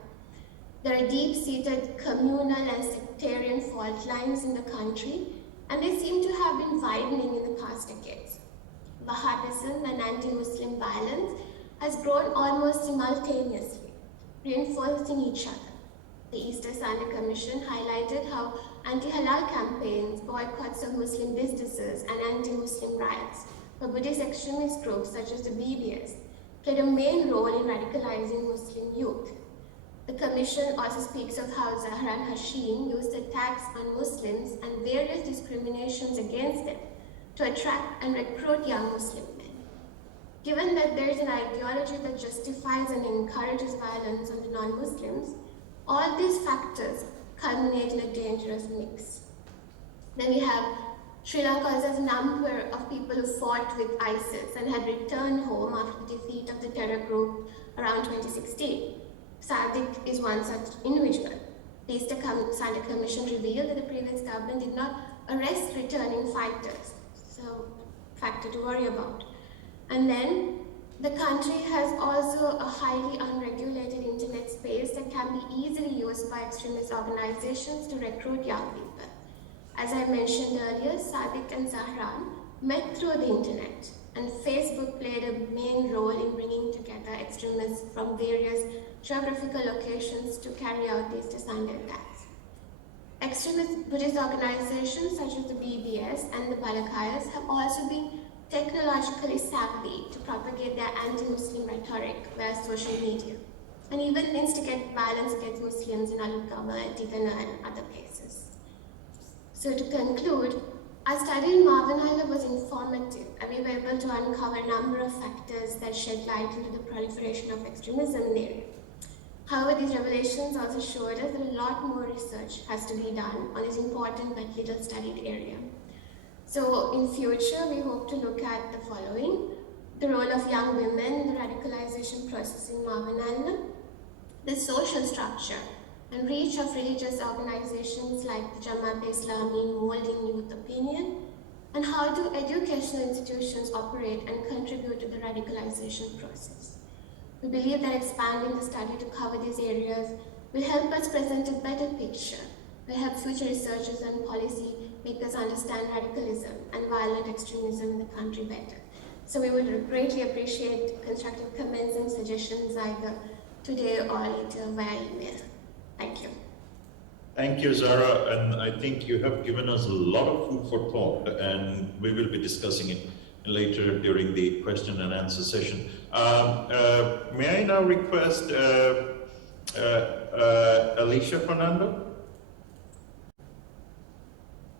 There are deep-seated communal and sectarian fault lines in the country, and they seem to have been widening in the past decades. Wahhabism and anti-Muslim violence has grown almost simultaneously, reinforcing each other. The Easter Sunday Commission highlighted how anti-halal campaigns, boycotts of Muslim businesses, and anti-Muslim riots for Buddhist extremist groups such as the BBS played a main role in radicalizing Muslim youth. The Commission also speaks of how Zahra and Hashim used attacks on Muslims and various discriminations against them to attract and recruit young Muslim men. Given that there is an ideology that justifies and encourages violence on the non-Muslims, all these factors culminate in a dangerous mix. Then we have Sri Lanka has a number of people who fought with ISIS and had returned home after the defeat of the terror group around 2016. Sadiq is one such individual. The East Standard Commission revealed that the previous government did not arrest returning fighters, so factor to worry about. And then the country has also a highly unregulated internet space that can be easily used by extremist organizations to recruit young people. As I mentioned earlier, Sadiq and Zahran met through the internet, and Facebook played a main role in bringing together extremists from various geographical locations to carry out these Sunday attacks. Extremist Buddhist organizations such as the BBS and the Balakayas have also been technologically savvy to propagate their anti-Muslim rhetoric via social media, and even instigate violence against Muslims in Alugama, Tigana, and other places. So to conclude, our study in Mawanella was informative, and we were able to uncover a number of factors that shed light into the proliferation of extremism in the area. However, these revelations also showed us that a lot more research has to be done on this important but little studied area. So in future, we hope to look at the following: the role of young women in the radicalization process in Mawanella, the social structure and reach of religious organizations like the Jamaat-e-Islami in molding youth opinion, and how do educational institutions operate and contribute to the radicalization process. We believe that expanding the study to cover these areas will help us present a better picture, will help future researchers and policy makers understand radicalism and violent extremism in the country better. So we would greatly appreciate constructive comments and suggestions either today or later via email. Thank you. Thank you, Zara, and I think you have given us a lot of food for thought, and we will be discussing it later during the question and answer session. May I now request Alicia Fernando?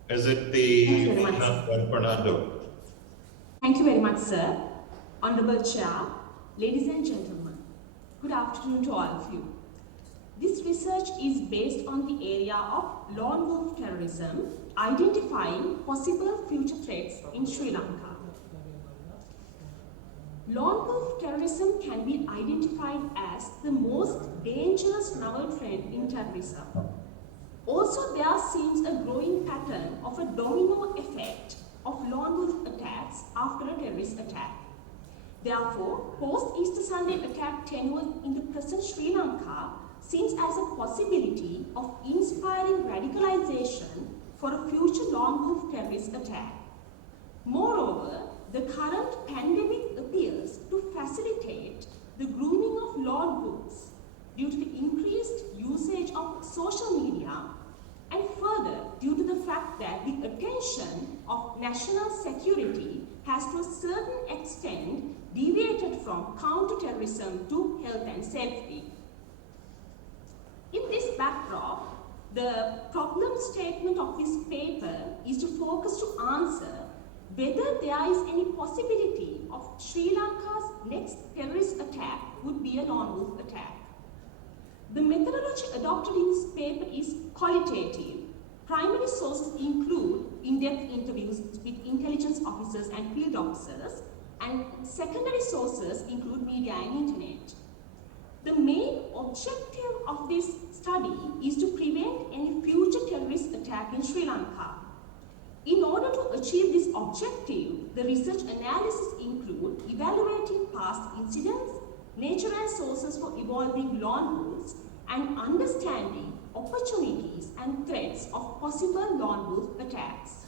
Is it the Fernando? Thank you very much, sir. Honorable Chair, ladies and gentlemen, good afternoon to all of you. This research is based on the area of lone wolf terrorism, identifying possible future threats in Sri Lanka. Lone wolf terrorism can be identified as the most dangerous novel trend in terrorism. Also, there seems a growing pattern of a domino effect of lone wolf attacks after a terrorist attack. Therefore, post-Easter Sunday attack tenure in the present Sri Lanka seems as a possibility of inspiring radicalization for a future lone wolf terrorist attack. Moreover, the current pandemic appears to facilitate the grooming of lone wolves due to the increased usage of social media, and further due to the fact that the attention of national security has to a certain extent deviated from counter-terrorism to health and safety. In this backdrop, the problem statement of this paper is to focus to answer whether there is any possibility of Sri Lanka's next terrorist attack would be a lone wolf attack. The methodology adopted in this paper is qualitative. Primary sources include in-depth interviews with intelligence officers and field officers, and secondary sources include media and internet. The main objective of this study is to prevent any future terrorist attack in Sri Lanka. In order to achieve this objective, the research analysis include evaluating past incidents, nature and sources for evolving lone wolves, and understanding opportunities and threats of possible lone wolf attacks.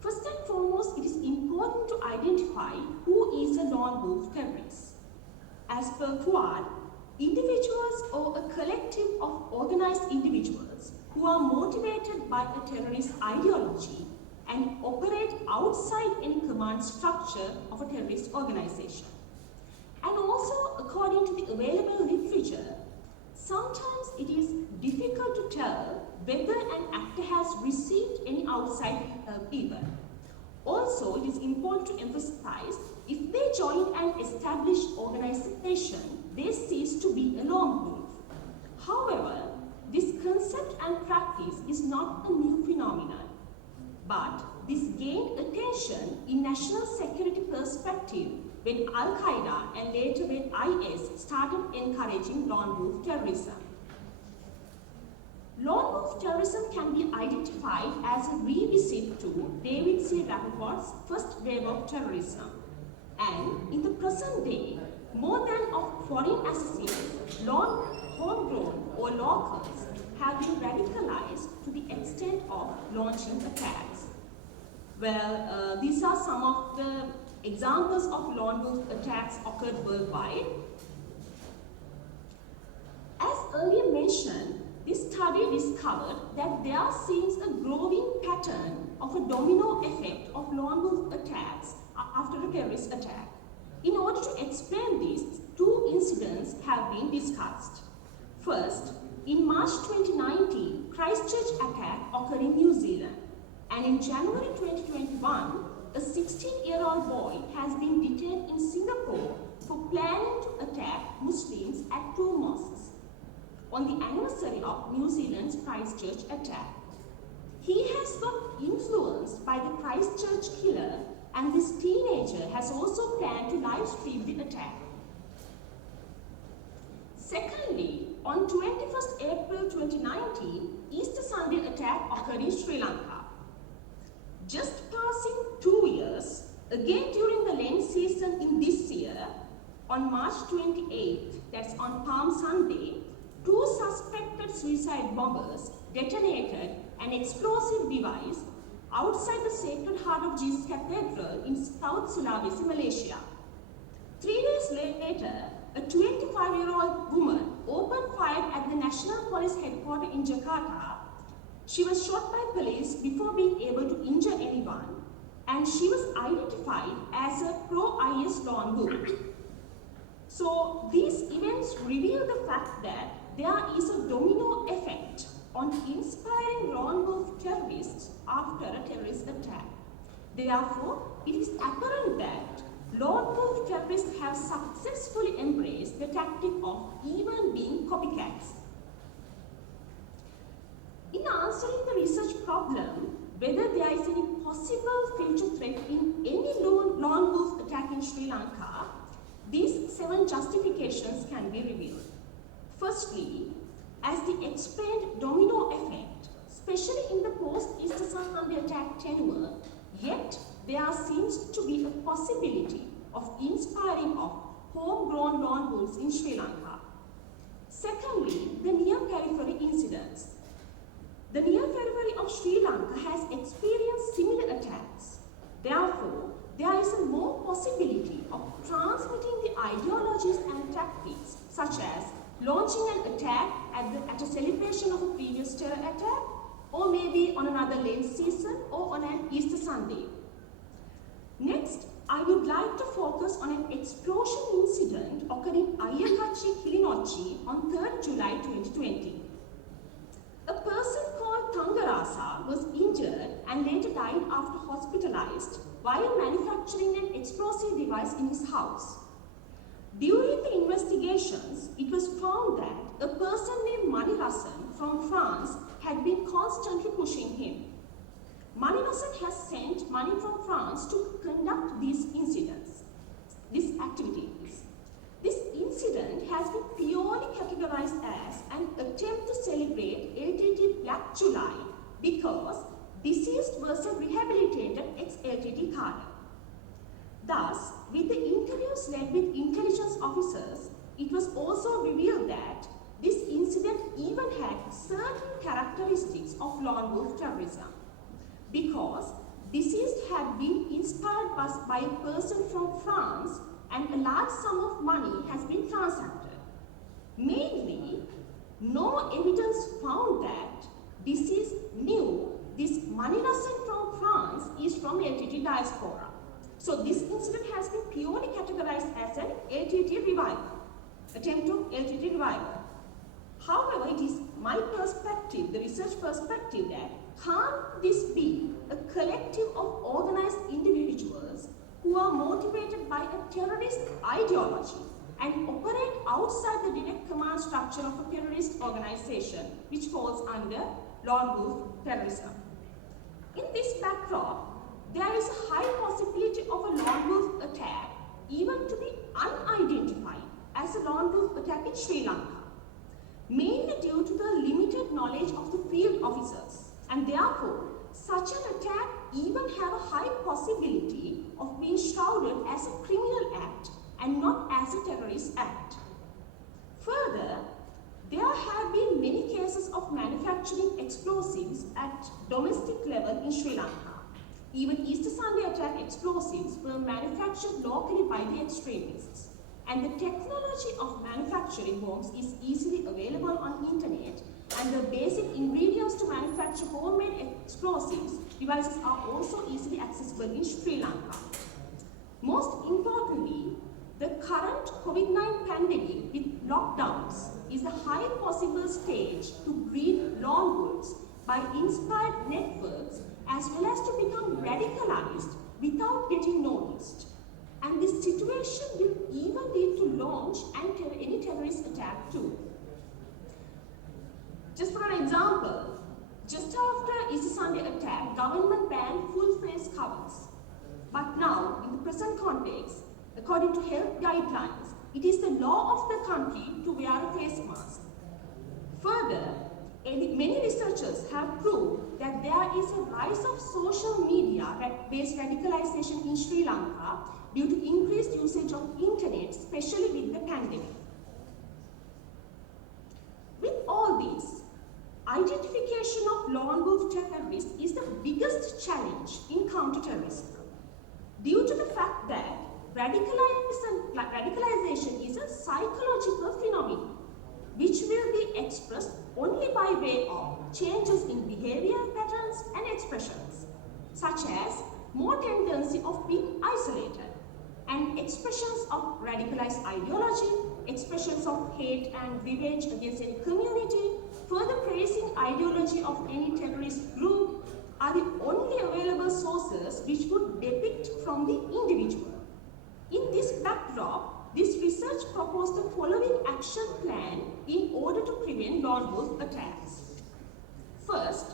First and foremost, it is important to identify who is a lone wolf terrorist. As per Fuard, individuals or a collective of organized individuals who are motivated by a terrorist ideology and operate outside any command structure of a terrorist organization. And also, according to the available literature, whether an actor has received any outside people. Also, it is important to emphasize, if they join an established organization, they cease to be a lone wolf. However, this concept and practice is not a new phenomenon, but this gained attention in national security perspective when Al-Qaeda and later when IS started encouraging lone wolf terrorism. Lone wolf terrorism can be identified as a revisit to David C. Rappaport's first wave of terrorism. And in the present day, more than of foreign associates, homegrown or locals have been radicalized to the extent of launching attacks. Well, these are some of the examples of lone wolf attacks occurred worldwide. As earlier mentioned, this study discovered that there seems a growing pattern of a domino effect of lone wolf attacks after a terrorist attack. In order to explain this, two incidents have been discussed. First, in March 2019, Christchurch attack occurred in New Zealand, and in January 2021, a 16-year-old boy has been detained in Singapore for planning to attack Muslims at two mosques on the anniversary of New Zealand's Christchurch attack. He has got influenced by the Christchurch killer, and this teenager has also planned to live stream the attack. Secondly, on 21st April 2019, Easter Sunday attack occurred in Sri Lanka. Just passing 2 years, again during the Lent season in this year, on March 28th, that's on Palm Sunday, two suspected suicide bombers detonated an explosive device outside the Sacred Heart of Jesus Cathedral in South Sulawesi, Malaysia. 3 days later, a 25-year-old woman opened fire at the National Police Headquarters in Jakarta. She was shot by police before being able to injure anyone, and she was identified as a pro-IS lone wolf. So these events reveal the fact that there is a domino effect on inspiring lone wolf terrorists after a terrorist attack. Therefore, it is apparent that lone wolf terrorists have successfully embraced the tactic of even being copycats. In answering the research problem, whether there is any possible future threat in any lone wolf attack in Sri Lanka, these 7 justifications can be revealed. Firstly, as the explained domino effect, especially in the post-Easter Sunday attack tenure, yet there seems to be a possibility of inspiring of homegrown lone wolves in Sri Lanka. Secondly, the near periphery incidents. The near periphery of Sri Lanka has experienced similar attacks. Therefore, there is a more possibility of transmitting the ideologies and tactics, such as launching an attack at a celebration of a previous terror attack, or maybe on another Lent season, or on an Easter Sunday. Next, I would like to focus on an explosion incident occurring in Ayakachi, Kilinochchi on 3rd July 2020. A person called Tangarasa was injured and later died after hospitalized while manufacturing an explosive device in his house. During the investigations, it was found that a person named Mawanella from France had been constantly pushing him. Mawanella has sent money from France to conduct these activities. This incident has been purely categorized as an attempt to celebrate LTT Black July because deceased was a rehabilitated ex-LTT cadre. Thus, with the interviews led with intelligence officers, it was also revealed that this incident even had certain characteristics of lone wolf terrorism, because deceased had been inspired by a person from France and a large sum of money has been transacted. Mainly, no evidence found that deceased knew this Mawanella from France is from LTT diaspora. So this incident has been purely categorized as an LTT revival, attempt to LTT revival. However, it is my perspective, the research perspective, that can't this be a collective of organized individuals who are motivated by a terrorist ideology and operate outside the direct command structure of a terrorist organization which falls under lone wolf terrorism. In this backdrop, there is a high possibility of a lone wolf attack even to be unidentified as a lone wolf attack in Sri Lanka, mainly due to the limited knowledge of the field officers, and therefore such an attack even have a high possibility of being shrouded as a criminal act and not as a terrorist act. Further, there have been many cases of manufacturing explosives at domestic level in Sri Lanka. Even Easter Sunday attack explosives were manufactured locally by the extremists. And the technology of manufacturing bombs is easily available on internet, and the basic ingredients to manufacture homemade explosives devices are also easily accessible in Sri Lanka. Most importantly, the current COVID-19 pandemic with lockdowns is a high possible stage to breed lone wolves by inspired networks as well as to become radicalized without getting noticed. And this situation will even lead to launch any terrorist attack too. Just for an example, just after Easter Sunday attack, government banned full face covers. But now, in the present context, according to health guidelines, it is the law of the country to wear a face mask. Further, many researchers have proved that there is a rise of social media-based radicalization in Sri Lanka due to increased usage of internet, especially with the pandemic. With all this, identification of lone wolf terrorists is the biggest challenge in counterterrorism, due to the fact that radicalization is a psychological phenomenon which will be expressed only by way of changes in behavior patterns and expressions, such as more tendency of being isolated, and expressions of radicalized ideology, expressions of hate and revenge against any community, further praising ideology of any terrorist group are the only available sources which would depict from the individual. In this backdrop, this research proposed the following action plan in order to prevent lone wolf attacks. First,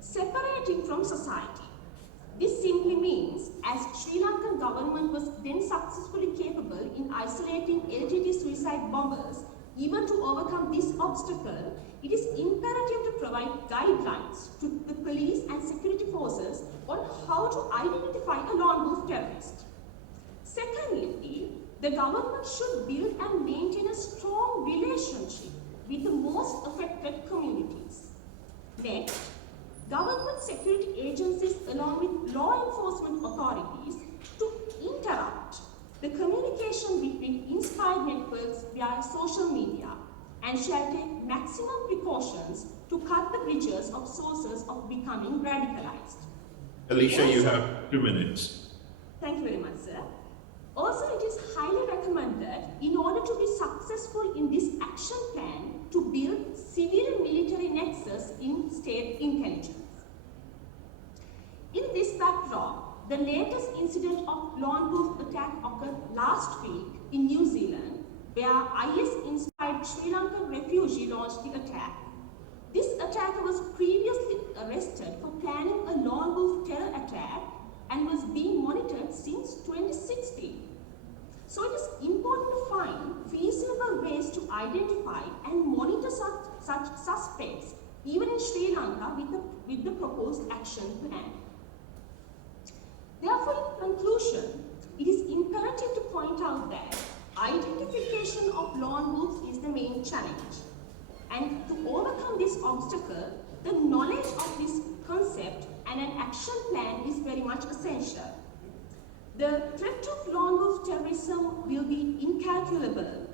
separating from society. This simply means, as Sri Lankan government was then successfully capable in isolating LTT suicide bombers, even to overcome this obstacle, it is imperative to provide guidelines to the police and security forces on how to identify a lone wolf terrorist. Secondly, the government should build and maintain a strong relationship with the most affected communities. Next, government security agencies along with law enforcement authorities to interrupt the communication between inspired networks via social media and shall take maximum precautions to cut the bridges of sources of becoming radicalized. Alicia, you have 2 minutes. Thank you very much, sir. Also, it is highly recommended, in order to be successful in this action plan, to build civil-military nexus in state intelligence. In this backdrop, the latest incident of lone wolf attack occurred last week in New Zealand, where IS-inspired Sri Lankan refugee launched the attack. This attacker was previously arrested for planning a lone wolf terror attack and was being monitored since 2016. So it is important to find feasible ways to identify and monitor such suspects, even in Sri Lanka, with the proposed action plan. Therefore, in conclusion, it is imperative to point out that identification of lone wolves is the main challenge. And to overcome this obstacle, the knowledge of this concept and an action plan is very much essential. The threat of lone wolf terrorism will be incalculable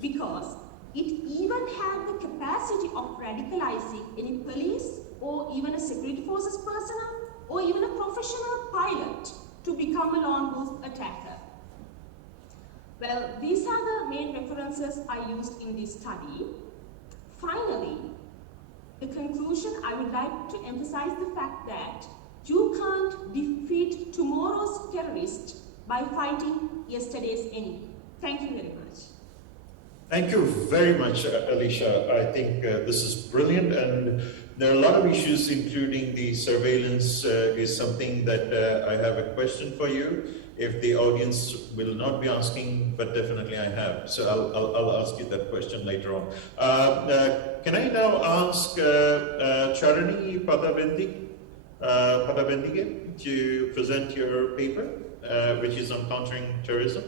because it even had the capacity of radicalizing any police or even a security forces personnel or even a professional pilot to become a lone wolf attacker. Well, these are the main references I used in this study. Finally, the conclusion, I would like to emphasize the fact that you can't defeat tomorrow's terrorist by fighting yesterday's enemy. Thank you very much. Thank you very much, Alicia. I think this is brilliant, and there are a lot of issues, including the surveillance is something that I have a question for you. If the audience will not be asking, but definitely I have. So I'll ask you that question later on. Can I now ask Charani Patabendige to present your paper, which is on countering terrorism,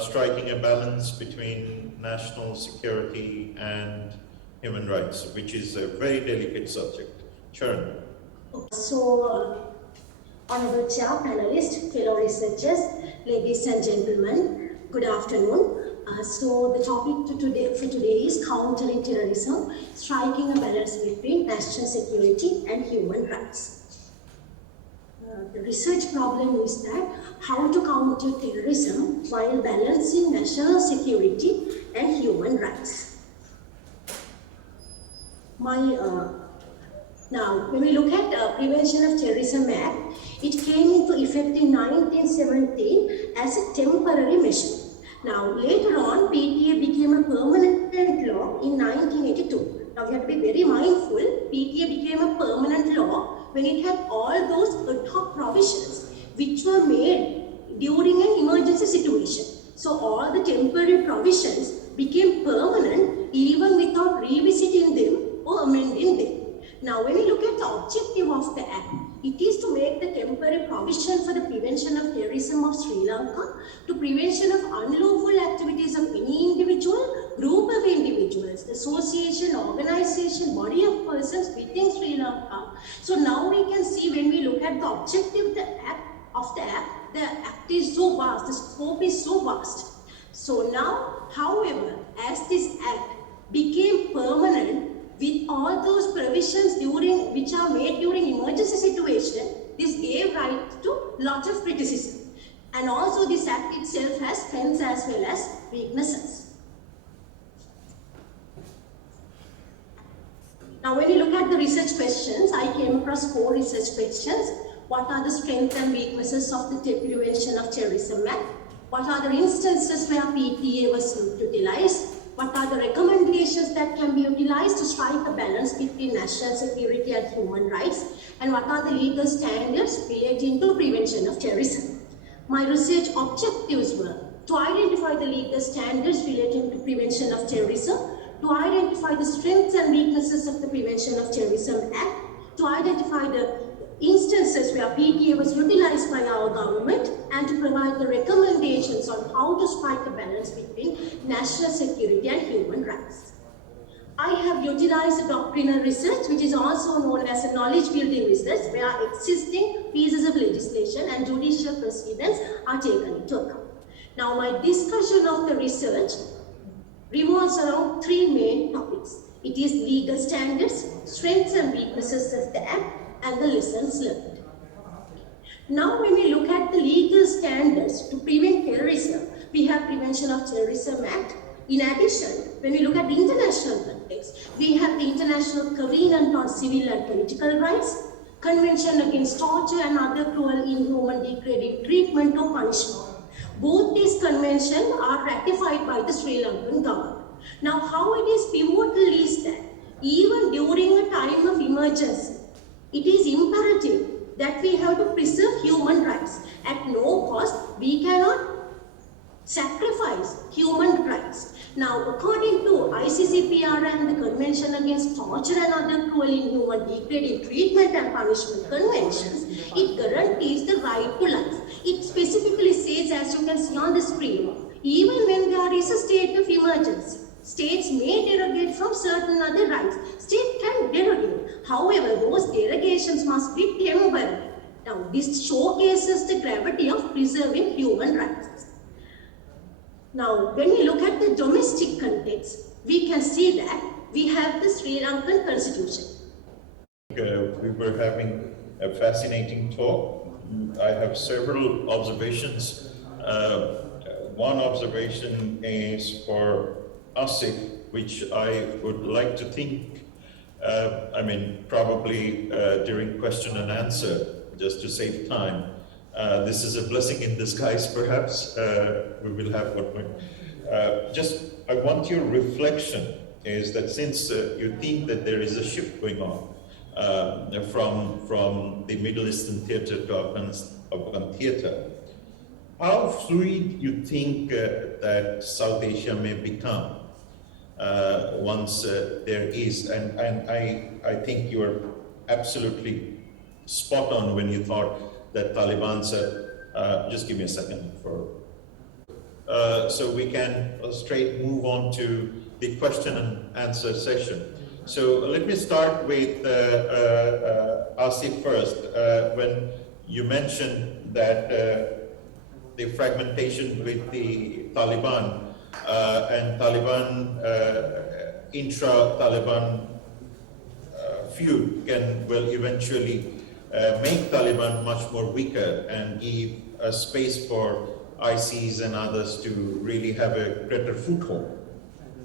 striking a balance between national security and human rights, which is a very delicate subject. Charani. So, Honorable Chair, panelists, fellow researchers, ladies and gentlemen, good afternoon. So the topic for today is countering terrorism, striking a balance between national security and human rights. The research problem is that how to counter terrorism while balancing national security and human rights. Now, when we look at Prevention of Terrorism Act, it came into effect in 1917 as a temporary measure. Now, later on, PTA became a permanent law in 1982. Now, we have to be very mindful, PTA became a permanent law when it had all those ad hoc provisions which were made during an emergency situation. So, all the temporary provisions became permanent even without revisiting them or amending them. Now, when we look at the objective of the Act, it is to make the temporary provision for the prevention of terrorism of Sri Lanka, to prevention of unlawful activities of any individual, group of individuals, association, organization, body of persons within Sri Lanka. So now we can see when we look at the objective of the Act is so vast, the scope is so vast. So now, however, as this Act became permanent, with all those provisions which are made during emergency situation, this gave rise to lot of criticism. And also this Act itself has strengths as well as weaknesses. Now when you look at the research questions, I came across 4 research questions. What are the strengths and weaknesses of the Prevention of Terrorism Act? What are the instances where PTA was utilized? What are the recommendations that can be utilized to strike a balance between national security and human rights? And what are the legal standards relating to prevention of terrorism? My research objectives were to identify the legal standards relating to prevention of terrorism, to identify the strengths and weaknesses of the Prevention of Terrorism Act, to identify the instances where PTA was utilized by our government, and to provide the recommendations on how to strike a balance between national security and human rights. I have utilized doctrinal research, which is also known as a knowledge building research, where existing pieces of legislation and judicial precedents are taken into account. Now, my discussion of the research revolves around 3 main topics. It is legal standards, strengths and weaknesses of the Act, and the lessons learned. Now when we look at the legal standards to prevent terrorism, we have Prevention of Terrorism Act. In addition, when we look at the international context, we have the International Covenant on Civil and Political Rights, Convention Against Torture and Other Cruel, Inhuman, Degrading Treatment or Punishment. Both these conventions are ratified by the Sri Lankan government. Now how it is pivotal is that even during a time of emergency, it is imperative that we have to preserve human rights. At no cost, we cannot sacrifice human rights. Now, according to ICCPR and the Convention Against Torture and Other Cruel, Inhuman, Degrading Treatment and Punishment Conventions, it guarantees the right to life. It specifically says, as you can see on the screen, even when there is a state of emergency, states may derogate from certain other rights. State can derogate. However, those derogations must be temporary. Now, this showcases the gravity of preserving human rights. Now, when we look at the domestic context, we can see that we have the Sri Lankan Constitution. We were having a fascinating talk. I have several observations. One observation is for ASIF, which I would like to think I mean, probably during question and answer, just to save time. This is a blessing in disguise, perhaps. We will have what we... I want your reflection is that since you think that there is a shift going on from the Middle Eastern theater to Afghan theater, how fluid you think that South Asia may become once there is, and I think you are absolutely spot on when you thought that Taliban said, just give me a second so we can straight move on to the question and answer session. So let me start with Asif first. When you mentioned that the fragmentation with the Taliban and Taliban intra-Taliban feud will eventually make Taliban much more weaker and give a space for ICs and others to really have a greater foothold.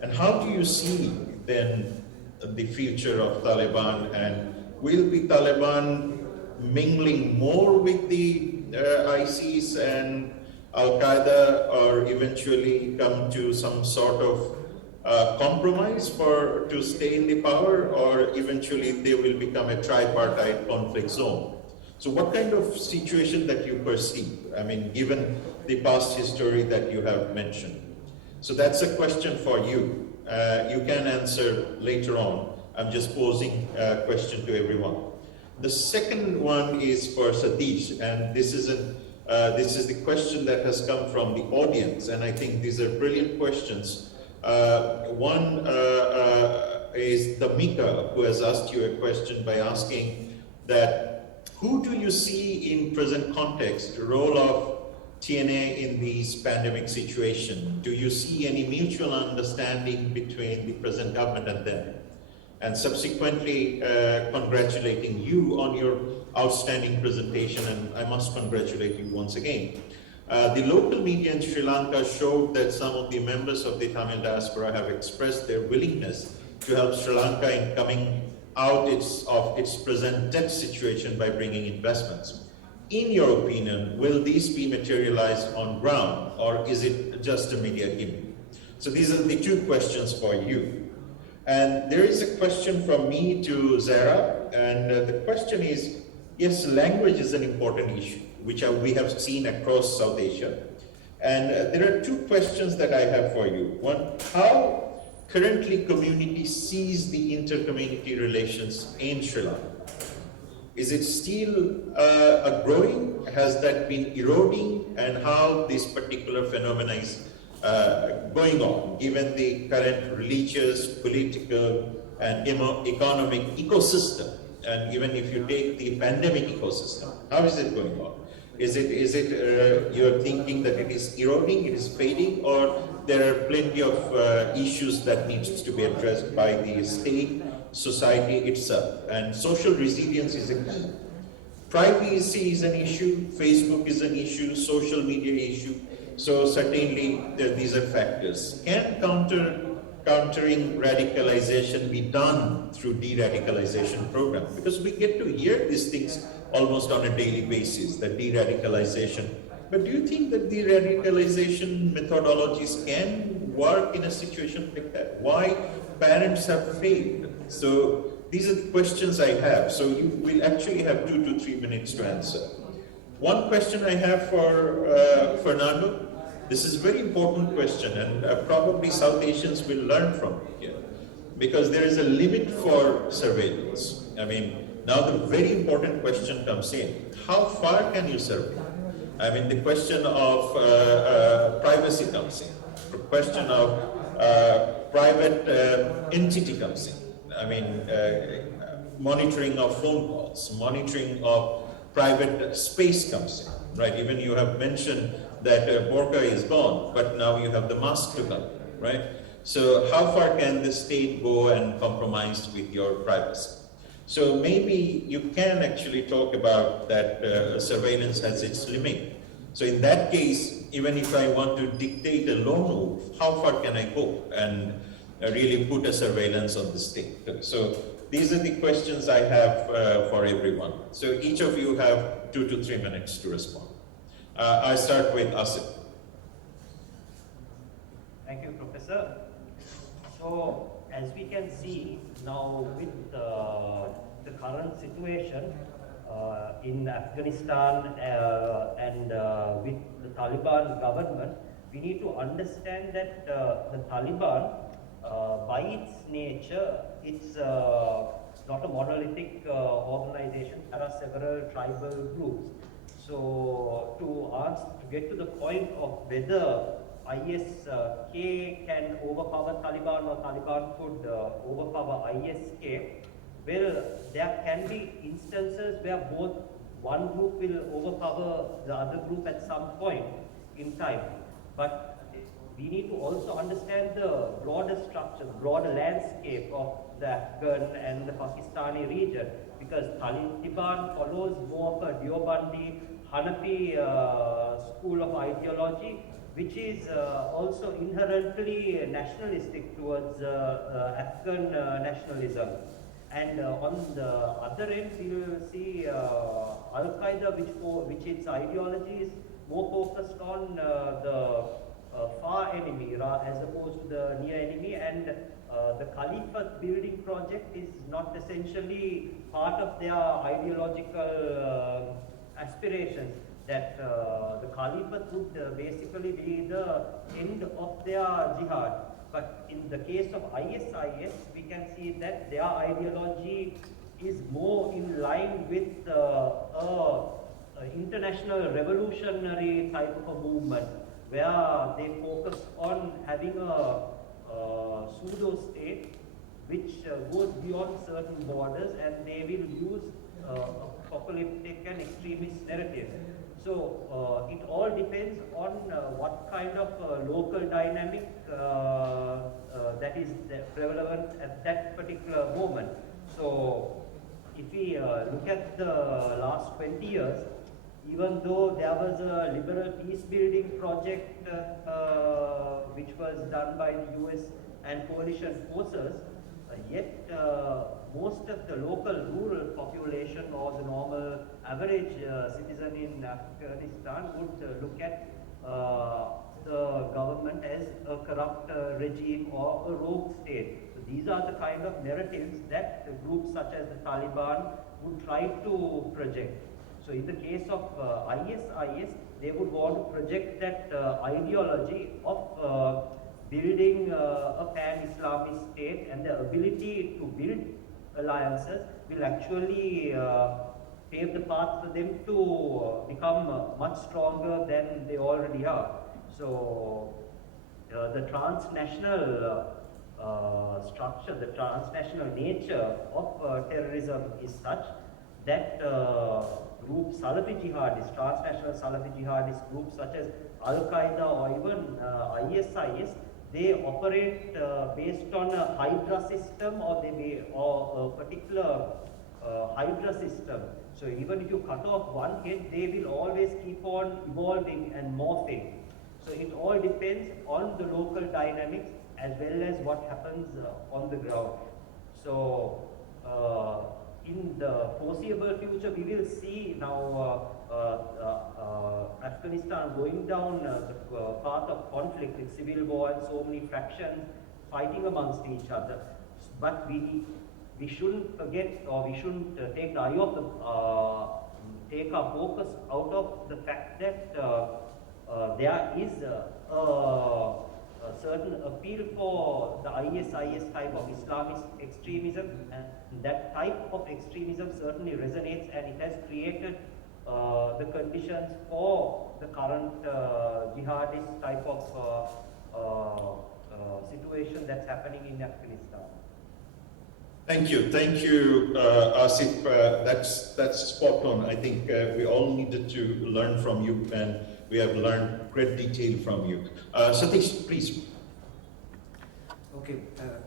And how do you see then the future of Taliban, and will be Taliban mingling more with the ICs and Al-Qaeda, or eventually come to some sort of compromise to stay in the power, or eventually they will become a tripartite conflict zone? So what kind of situation that you perceive? I mean, given the past history that you have mentioned. So that's a question for you. You can answer later on. I'm just posing a question to everyone. The second one is for Satheesh, and this is the question that has come from the audience, and I think these are brilliant questions. One is Damika, who has asked you a question by asking that, who do you see in present context the role of TNA in these pandemic situation? Do you see any mutual understanding between the present government and them? And subsequently, congratulating you on your outstanding presentation, and I must congratulate you once again. The local media in Sri Lanka showed that some of the members of the Tamil diaspora have expressed their willingness to help Sri Lanka in coming out of its present debt situation by bringing investments. In your opinion, will these be materialized on ground, or is it just a media gimmick? So these are the two questions for you. And there is a question from me to Zara, and the question is, yes, language is an important issue, which we have seen across South Asia. And there are two questions that I have for you. One, how currently community sees the inter-community relations in Sri Lanka? Is it still growing? Has that been eroding? And how this particular phenomena is going on, given the current religious, political, and economic ecosystem? And even if you take the pandemic ecosystem, how is it going on? Is it you're thinking that it is eroding, it is fading, or there are plenty of issues that needs to be addressed by the state, society itself? And social resilience is a key. Privacy is an issue, Facebook is an issue, social media issue. So certainly these are factors. Can countering radicalization be done through de-radicalization program? Because we get to hear these things almost on a daily basis, the de-radicalization. But do you think that de-radicalization methodologies can work in a situation like that? Why parents have failed? So these are the questions I have. So you will actually have 2 to 3 minutes to answer. One question I have for Fernando. This is a very important question, and probably South Asians will learn from it here, because there is a limit for surveillance. I mean, now the very important question comes in. How far can you surveil? I mean, the question of privacy comes in. The question of private entity comes in. I mean, monitoring of phone calls, monitoring of private space comes in, right? Even you have mentioned that burqa is gone, but now you have the mask to come, right? So how far can the state go and compromise with your privacy? So maybe you can actually talk about that surveillance has its limit. So in that case, even if I want to dictate a lone wolf, how far can I go and really put a surveillance on the state? So these are the questions I have for everyone. So each of you have 2 to 3 minutes to respond. I start with Asif. Thank you, Professor. So, as we can see now with the current situation in Afghanistan and with the Taliban government, we need to understand that the Taliban, by its nature, it's not a monolithic organization. There are several tribal groups. So, to get to the point of whether ISK can overpower Taliban or Taliban could overpower ISK, well, there can be instances where both one group will overpower the other group at some point in time. But we need to also understand the broader structure, the broader landscape of the Afghan and the Pakistani region, because Taliban follows more of a Deobandi Hanafi school of ideology, which is also inherently nationalistic towards Afghan nationalism. And on the other end, we will see Al-Qaeda, which its ideology is more focused on the far enemy as opposed to the near enemy, and the caliphate building project is not essentially part of their ideological aspirations, that the caliphate would basically be the end of their jihad. But in the case of ISIS, we can see that their ideology is more in line with international revolutionary type of a movement, where they focus on having a pseudo-state which goes beyond certain borders, and they will use apocalyptic and extremist narrative. So it all depends on what kind of local dynamic that is prevalent at that particular moment. So if we look at the last 20 years, even though there was a liberal peace building project which was done by the US and coalition forces, yet most of the local rural population or the normal average citizen in Afghanistan would look at the government as a corrupt regime or a rogue state. So these are the kind of narratives that groups such as the Taliban would try to project. So in the case of ISIS, they would want to project that ideology of building a pan-Islamist state, and the ability to build alliances will actually pave the path for them to become much stronger than they already are. So the transnational structure, the transnational nature of terrorism is such that groups, Salafi jihadists, transnational Salafi jihadist groups such as Al-Qaeda or even ISIS, they operate based on a Hydra system, or a particular Hydra system. So even if you cut off one head, they will always keep on evolving and morphing. So it all depends on the local dynamics as well as what happens on the ground. So in the foreseeable future, we will see now Afghanistan going down the path of conflict with civil war and so many factions fighting amongst each other. But we shouldn't forget, or we shouldn't take the eye of the take our focus out of the fact that there is a certain appeal for the ISIS type of Islamist extremism, and that type of extremism certainly resonates, and it has created the conditions for the current jihadist type of situation that's happening in Afghanistan. Thank you, Asif. That's spot on. I think we all needed to learn from you, and we have learned great detail from you. Satheesh, please. Okay,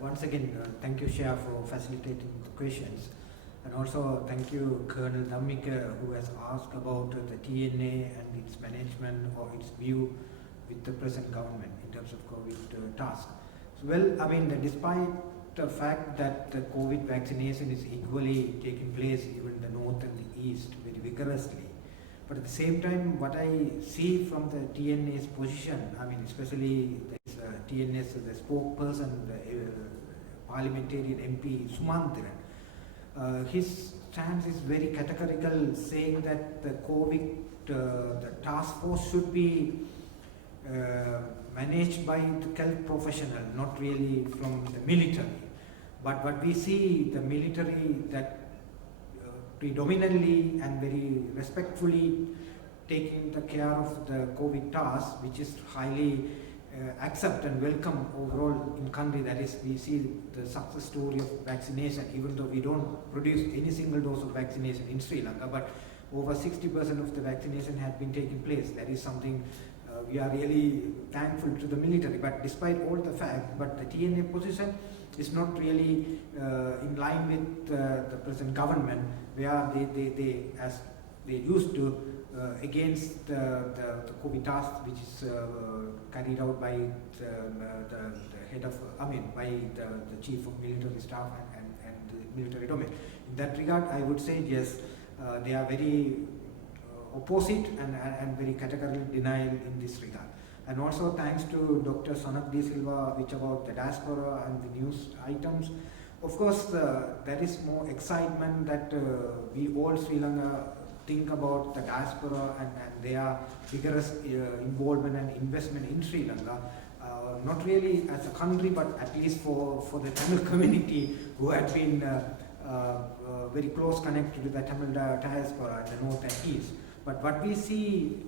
once again, thank you, Shia, for facilitating the questions. And also thank you, Colonel Dhammika, who has asked about the TNA and its management or its view with the present government in terms of COVID task. So, well, I mean, despite the fact that the COVID vaccination is equally taking place even in the north and the east very vigorously. But at the same time, what I see from the TNA's position, I mean, especially TNA's the spokesperson, the parliamentarian MP Sumantiran, his stance is very categorical, saying that the COVID, the task force should be managed by the health professional, not really from the military. But what we see, the military that predominantly and very respectfully taking the care of the COVID task, which is highly accepted and welcome overall in country. That is, we see the success story of vaccination, even though we don't produce any single dose of vaccination in Sri Lanka, but over 60% of the vaccination has been taking place. That is something we are really thankful to the military. But despite all the fact, but the TNA position is not really in line with the present government, where they as they used to against the COVID task, which is carried out by the head of, by the chief of military staff and the military domain. In that regard, I would say yes, they are very opposite and very categorical denial in this regard. And also thanks to Dr. Sanak D. Silva, which about the diaspora and the news items. Of course, there is more excitement that we all Sri Lanka think about the diaspora and their vigorous involvement and investment in Sri Lanka. Not really as a country, but at least for the Tamil community who have been very close connected to the Tamil diaspora in the north and east. But what we see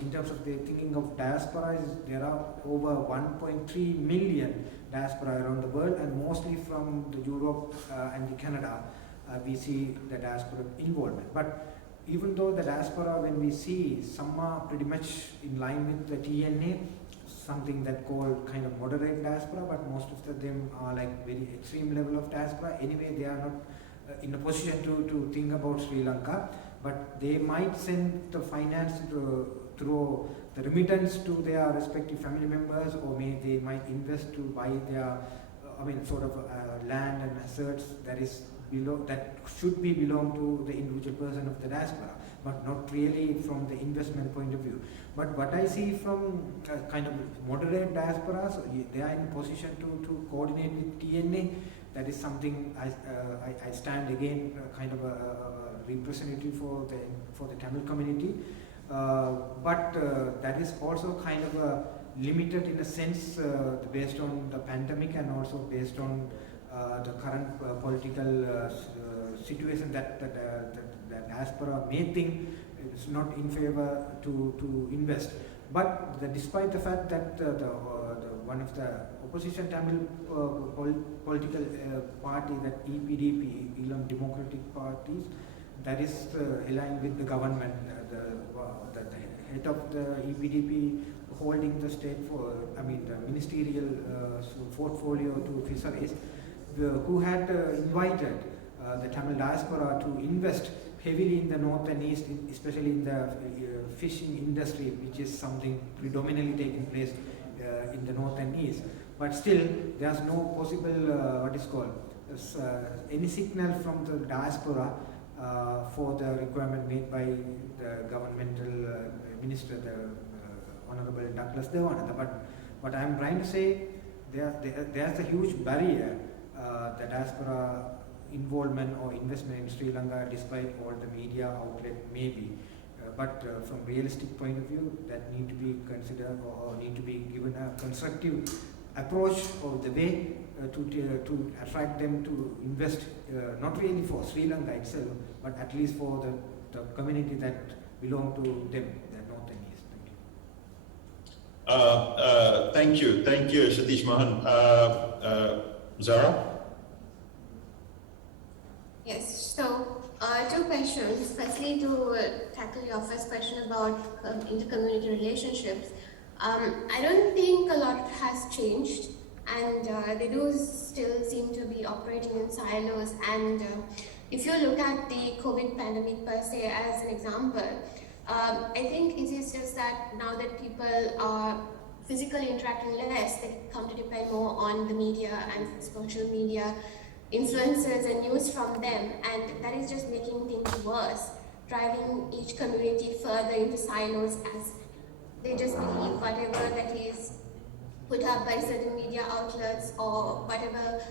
in terms of the thinking of diaspora is there are over 1.3 million diaspora around the world, and mostly from the Europe and the Canada we see the diaspora involvement. But even though the diaspora, when we see, some are pretty much in line with the TNA, something that called kind of moderate diaspora, but most of them are like very extreme level of diaspora. Anyway, they are not in a position to think about Sri Lanka, but they might send the finance through the remittance to their respective family members, or they might invest to buy their, land and assets that should be belong to the individual person of the diaspora, but not really from the investment point of view. But what I see from kind of moderate diasporas, they are in a position to coordinate with TNA. That is something I stand again kind of a representative for the Tamil community. But that is also kind of limited in a sense based on the pandemic and also based on the current political situation that the diaspora may think is not in favor to invest. But despite the fact that one of the opposition Tamil political party, that EPDP, Elam Democratic Parties, that is aligned with the government, the head of the EPDP holding the state for, the ministerial portfolio to fisheries, who had invited the Tamil diaspora to invest heavily in the north and east, especially in the fishing industry, which is something predominantly taking place in the north and east. But still, there's no possible, any signal from the diaspora for the requirement made by the governmental minister, the Honorable Douglas Devananda. But what I'm trying to say, there's a huge barrier, the diaspora involvement or investment in Sri Lanka, despite all the media outlet maybe. But from realistic point of view, that need to be considered or need to be given a constructive approach of the way to attract them to invest, not really for Sri Lanka itself, but at least for the community that belong to them, the north and east. Thank you. Thank you, Satheesmohan. Zara? Yes, so two questions. Firstly, to tackle your first question about inter-community relationships. I don't think a lot has changed, and they do still seem to be operating in silos. And if you look at the COVID pandemic per se as an example, I think it is just that now that people are physically interacting less, they come to depend more on the media and social media influences and news from them, and that is just making things worse, driving each community further into silos as they just believe whatever that is put up by certain media outlets or whatever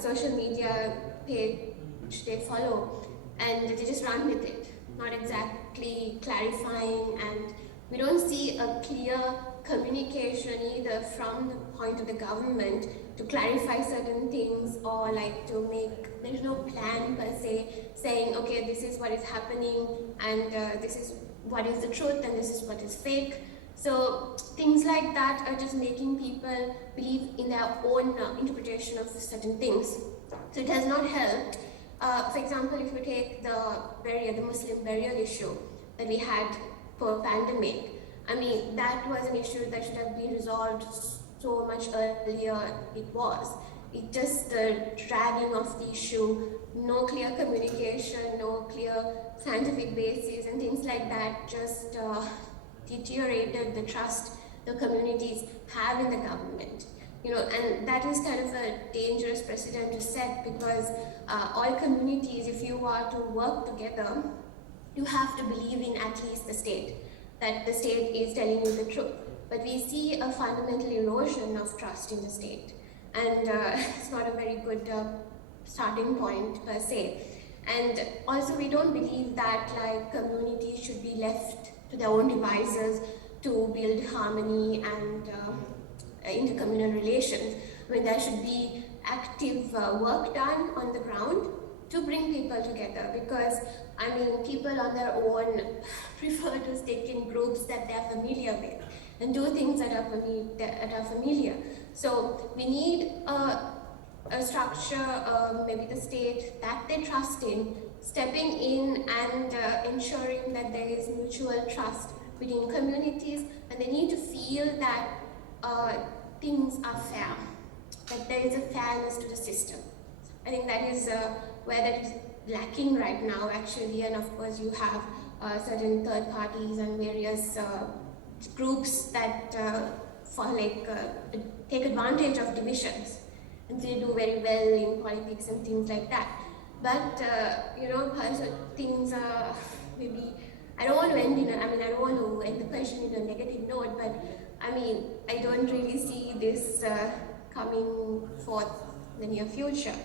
social media page they follow, and they just run with it, not exactly clarifying, and we don't see a clear communication either from the point of the government to clarify certain things, or like to make, there's no plan per se saying, okay, this is what is happening and this is what is the truth and this is what is fake. So things like that are just making people believe in their own interpretation of certain things. So it has not helped. For example, if you take the Muslim burial issue that we had for pandemic, I mean, that was an issue that should have been resolved so much earlier. It was. It just the dragging of the issue, no clear communication, no clear scientific basis, and things like that just deteriorated the trust the communities have in the government. You know, and that is kind of a dangerous precedent to set, because all communities, if you are to work together, you have to believe in at least the state, that the state is telling you the truth. But we see a fundamental erosion of trust in the state, and it's not a very good starting point per se. And also we don't believe that like communities should be left to their own devices to build harmony and intercommunal relations. I mean, there should be active work done on the ground to bring people together, because I mean, people on their own prefer to stick in groups that they're familiar with and do things that are familiar. So we need a structure, maybe the state that they trust in, stepping in and ensuring that there is mutual trust within communities, and they need to feel that things are fair, that there is a fairness to the system. I think that is where that is lacking right now, actually, and of course you have certain third parties and various groups that take advantage of divisions, and they do very well in politics and things like that. But you know, things are maybe, I don't want to end the question in a negative note, but I mean, I don't really see this coming forth in the near future.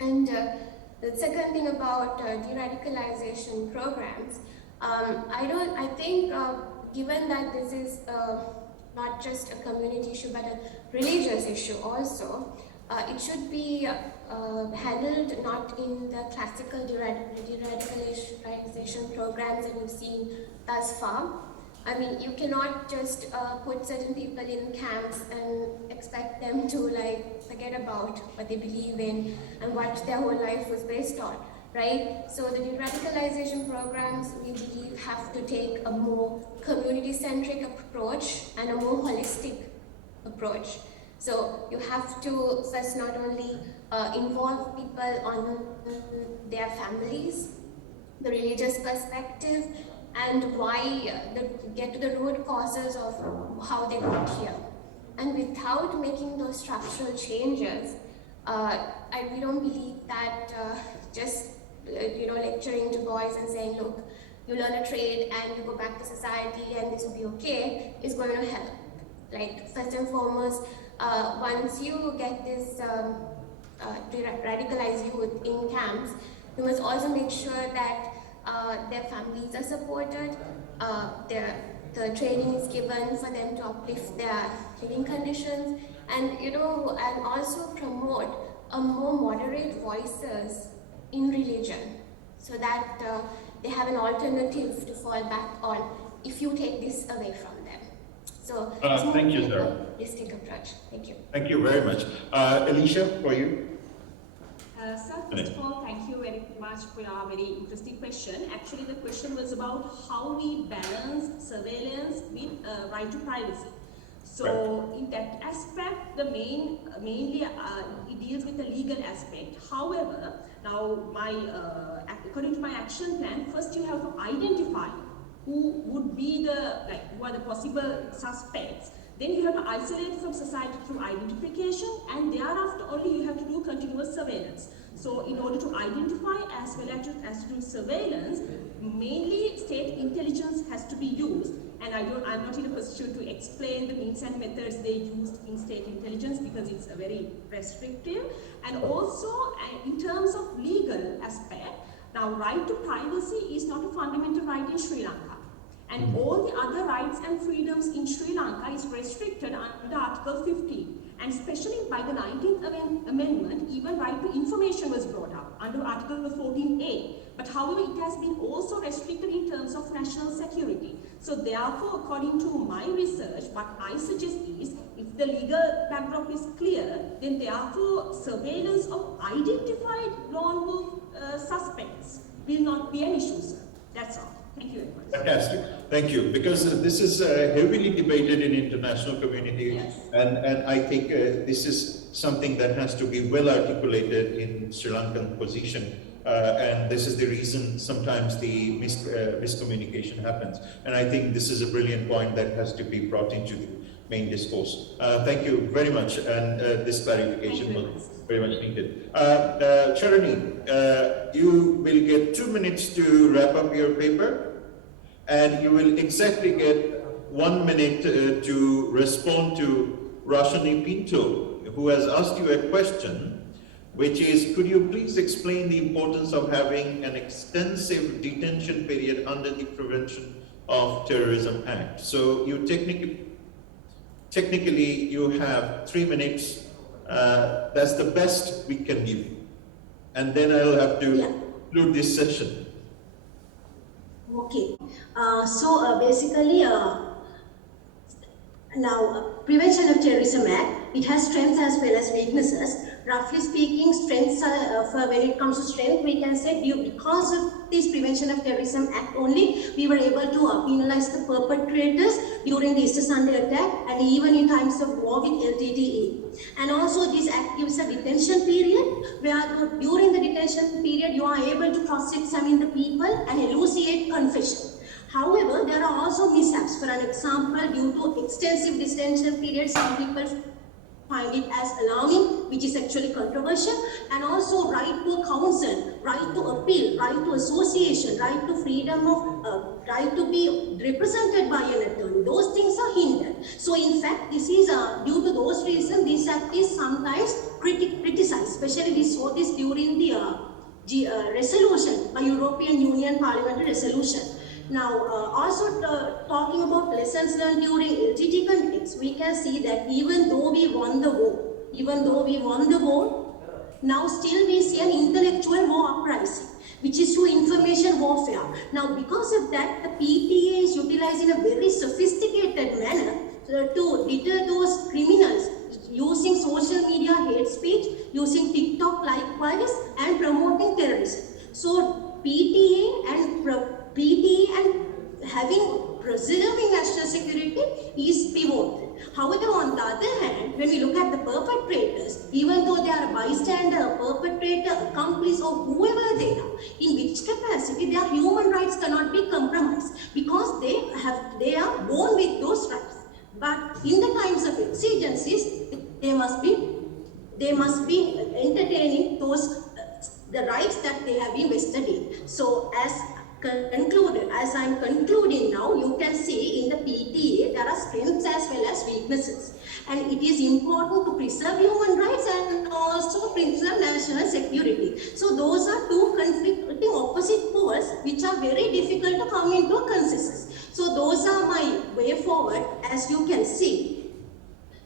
And the second thing about de-radicalization programs, I think given that this is not just a community issue but a religious issue also, it should be handled not in the classical de-radicalization programs that we've seen thus far. I mean, you cannot just put certain people in camps and expect them to like forget about what they believe in and what their whole life was based on, right? So the de-radicalization programs, we believe, have to take a more community-centric approach and a more holistic approach. So you have to first not only involve people on their families, the religious perspective, and why get to the root causes of how they got here. And without making those structural changes, we don't believe that just lecturing to boys and saying, look, you learn a trade and you go back to society and this will be okay, is going to help. Like, first and foremost, once you get this radicalized youth in camps, you must also make sure that their families are supported, the training is given for them to uplift their living conditions, and and also promote a more moderate voices in religion, so that they have an alternative to fall back on if you take this away from them. So thank you, Sarah. Holistic approach. Thank you. Thank you very much. Alicia, for you. Sir, first of all, thank you very much for your very interesting question. Actually, the question was about how we balance surveillance with right to privacy. So, in that aspect, mainly it deals with the legal aspect. However, now according to my action plan, first you have to identify who would be who are the possible suspects Then you have to isolate from society through identification, and thereafter only you have to do continuous surveillance. So in order to identify as well as to do surveillance, mainly state intelligence has to be used. And I'm not in a position to explain the means and methods they used in state intelligence because it's very restrictive. And also in terms of legal aspect, now right to privacy is not a fundamental right in Sri Lanka. And all the other rights and freedoms in Sri Lanka is restricted under Article 15. And especially by the 19th Amendment, even right to information was brought up under Article 14A. But however, it has been also restricted in terms of national security. So therefore, according to my research, what I suggest is, if the legal backdrop is clear, then therefore surveillance of identified lone wolf suspects will not be an issue, sir. That's all. Thank you very much. Fantastic. Thank you. Because this is heavily debated in international community, yes. and I think this is something that has to be well articulated in Sri Lankan position. And this is the reason sometimes the miscommunication happens. And I think this is a brilliant point that has to be brought into the main discourse. Thank you very much, and this clarification was very much needed. Charani, you will get 2 minutes to wrap up your paper, and you will exactly get 1 minute to respond to Rashani Pinto, who has asked you a question, which is, could you please explain the importance of having an extensive detention period under the Prevention of Terrorism Act? So you technically you have 3 minutes. That's the best we can give. And then I'll have to conclude this session. Okay. Basically, now Prevention of Terrorism Act, it has strengths as well as weaknesses. Roughly speaking, strengths are, when it comes to strength, we can say because of this Prevention of Terrorism Act only, we were able to penalize the perpetrators during the Easter Sunday attack and even in times of war with LTTE. And also this act gives a detention period where during the detention period you are able to cross-examine the people and elucidate confession. However, there are also mishaps. For an example, due to extensive detention period, some people find it as alarming, which is actually controversial, and also right to counsel, right to appeal, right to association, right to freedom of, right to be represented by an attorney. Those things are hindered. So in fact, this is due to those reasons, this act is sometimes criticized. Especially we saw this during the resolution, a European Union Parliamentary resolution. Now, also talking about lessons learned during LTT conflicts, we can see that even though we won the war, now still we see an intellectual war uprising, which is through information warfare. Now, because of that, the PTA is utilized in a very sophisticated manner to deter those criminals using social media hate speech, using TikTok likewise, and promoting terrorism. So, PTA and preserving national security is pivotal. However, on the other hand, when we look at the perpetrators, even though they are a bystander, a perpetrator, accomplice, or whoever they are, in which capacity their human rights cannot be compromised because they are born with those rights. But in the times of exigencies, they must be entertaining those the rights that they have been vested in. So as I'm concluding now, you can see in the PTA there are strengths as well as weaknesses. And it is important to preserve human rights and also preserve national security. So those are two conflicting opposite poles which are very difficult to come into a consensus. So those are my way forward, as you can see.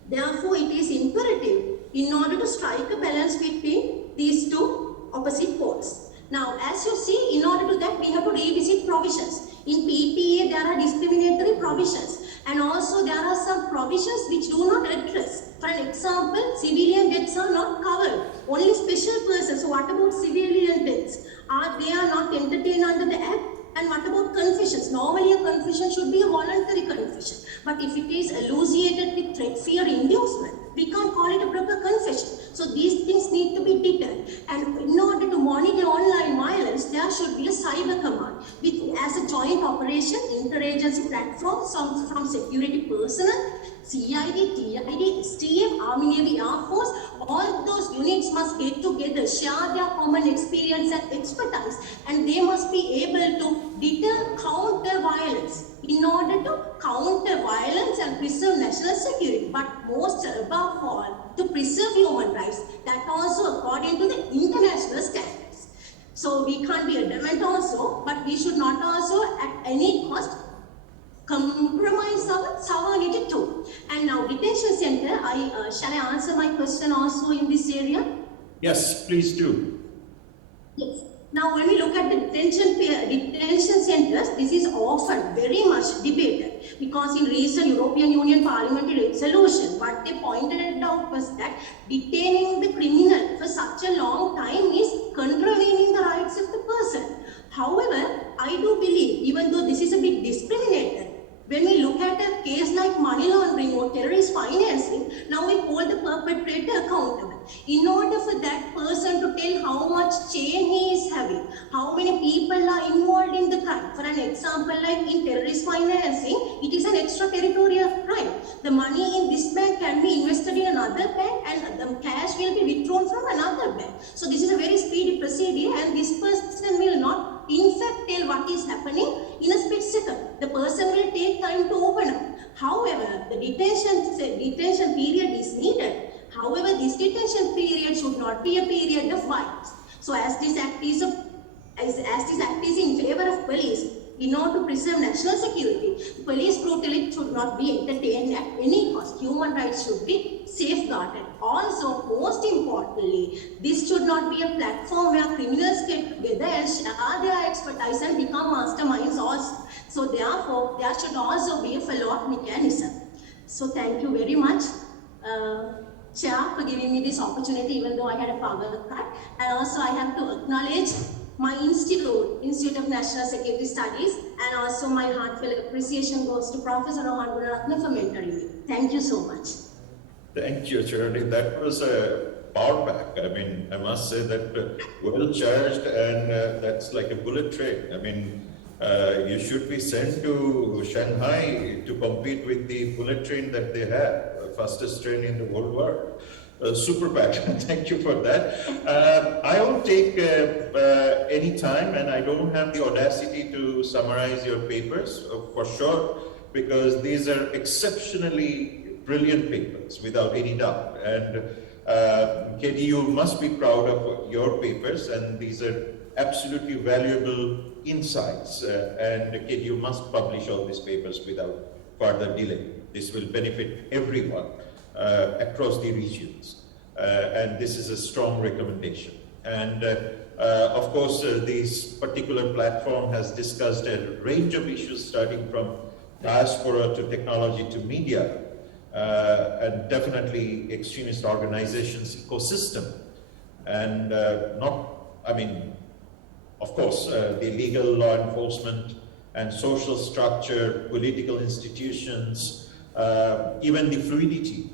Therefore, it is imperative in order to strike a balance between these two opposite poles. Now, as you see, in order to that, we have to revisit provisions. In PTA, there are discriminatory provisions, and also there are some provisions which do not address. For an example, civilian deaths are not covered, only special persons. So what about civilian deaths? They are not entertained under the Act? And what about confessions? Normally a confession should be a voluntary confession. But if it is elucidated with threat, fear, inducement, we can't call it a proper confession. So these things need to be deterred. And in order to monitor online violence, there should be a cyber command, which as a joint operation, interagency platform from security personnel, CID, TID, STF, Army, Navy, Air Force, all those units must get together, share their common experience and expertise, and they must be able to deter counter violence in order to counter violence and preserve national security, but most above all, to preserve human rights, that also according to the international standards. So we can't be adamant also, but we should not also at any cost compromise our sovereignty too. And now detention center, shall I answer my question also in this area? Yes, please do. Yes. Now when we look at the detention centers, this is often very much debated, because in recent European Union parliamentary resolution, what they pointed out was that detaining the criminal for such a long time is contravening the rights of the person. However, I do believe, even though this is a bit discriminated, when we look at a case like money laundering or terrorist financing, now we hold the perpetrator accountable. In order for that person to tell how much chain he is having, how many people are involved in the crime. For an example, like in terrorist financing, it is an extraterritorial crime. The money in this bank can be invested in another bank and the cash will be withdrawn from another bank. So this is a very speedy procedure, and this person will not in fact tell what is happening in a split second. The person will take time to open up. However, the detention period is needed. However, this detention period should not be a period of violence. So as this act is in favor of police, in order to preserve national security, police brutality should not be entertained at any cost. Human rights should be safeguarded. Also, most importantly, this should not be a platform where criminals get together and share their expertise and become masterminds also. So therefore, there should also be a follow-up mechanism. So thank you very much, Chair, for giving me this opportunity, even though I had a power cut. And also I have to acknowledge my Institute of National Security Studies, and also my heartfelt appreciation goes to Professor Rohan Gunaratne for mentoring me. Thank you so much. Thank you, Charity. That was a power pack. I mean, I must say that well charged, and that's like a bullet train. I mean, you should be sent to Shanghai to compete with the bullet train that they have, the fastest train in the whole world. Super pack. Thank you for that. I won't take any time, and I don't have the audacity to summarize your papers for sure, because these are exceptionally brilliant papers, without any doubt. And KDU must be proud of your papers, and these are absolutely valuable insights. And KDU must publish all these papers without further delay. This will benefit everyone across the regions. And this is a strong recommendation. And of course, this particular platform has discussed a range of issues, starting from diaspora to technology to media, and definitely extremist organizations ecosystem, and of course, the legal law enforcement and social structure, political institutions, even the fluidity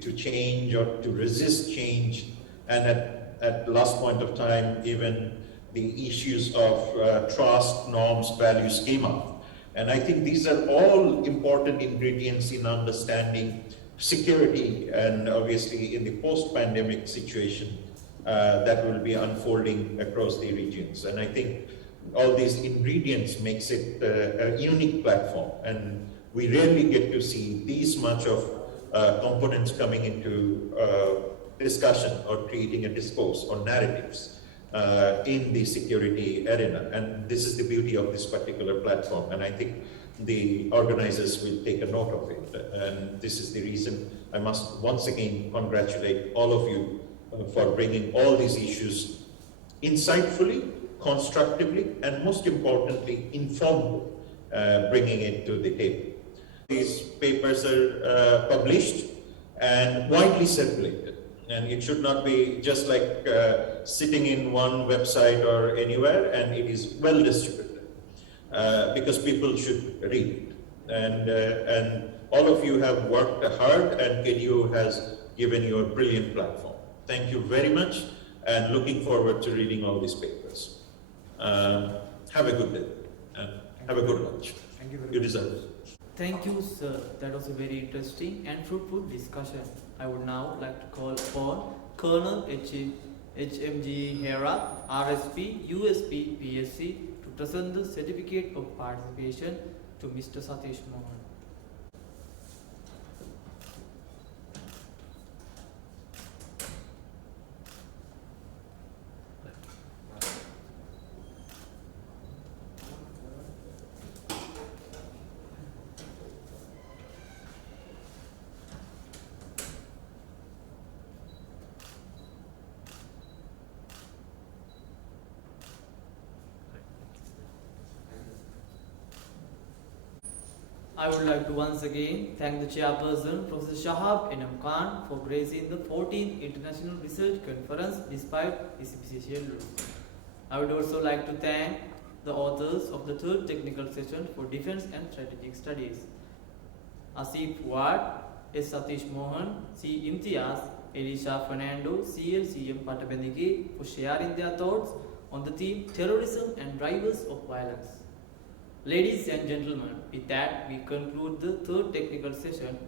to change or to resist change, and at the last point of time, even the issues of trust, norms, values came up. And I think these are all important ingredients in understanding security, and obviously in the post-pandemic situation that will be unfolding across the regions. And I think all these ingredients makes it a unique platform, and we rarely get to see these much of components coming into discussion or creating a discourse or narratives in the security arena. And this is the beauty of this particular platform, and I think the organizers will take a note of it. And this is the reason I must once again congratulate all of you for bringing all these issues insightfully, constructively, and most importantly, informedly, bringing it to the table. These papers are published and widely circulated. And it should not be just like sitting in one website or anywhere, and it is well distributed because people should read it. And all of you have worked hard, and KDU has given you a brilliant platform. Thank you very much, and looking forward to reading all these papers. Have a good day, and have a good lunch. Thank you very You much. deserve it. Thank you, sir. That was a very interesting and fruitful discussion. I would now like to call upon Colonel HMG Herat, RSP, USP, PSC to present the certificate of participation to Mr. Satheesmohan. I would like to once again thank the chairperson, Professor Shahab Enam Khan, for gracing the 14th International Research Conference despite his busy schedule. I would also like to thank the authors of the third technical session for Defense and Strategic Studies, Fuard, S. Satheesmohan, C. Imtiaz, Elisha Fernando, CLCM Patabendige for sharing their thoughts on the theme Terrorism and Drivers of Violence. Ladies and gentlemen, with that we conclude the third technical session.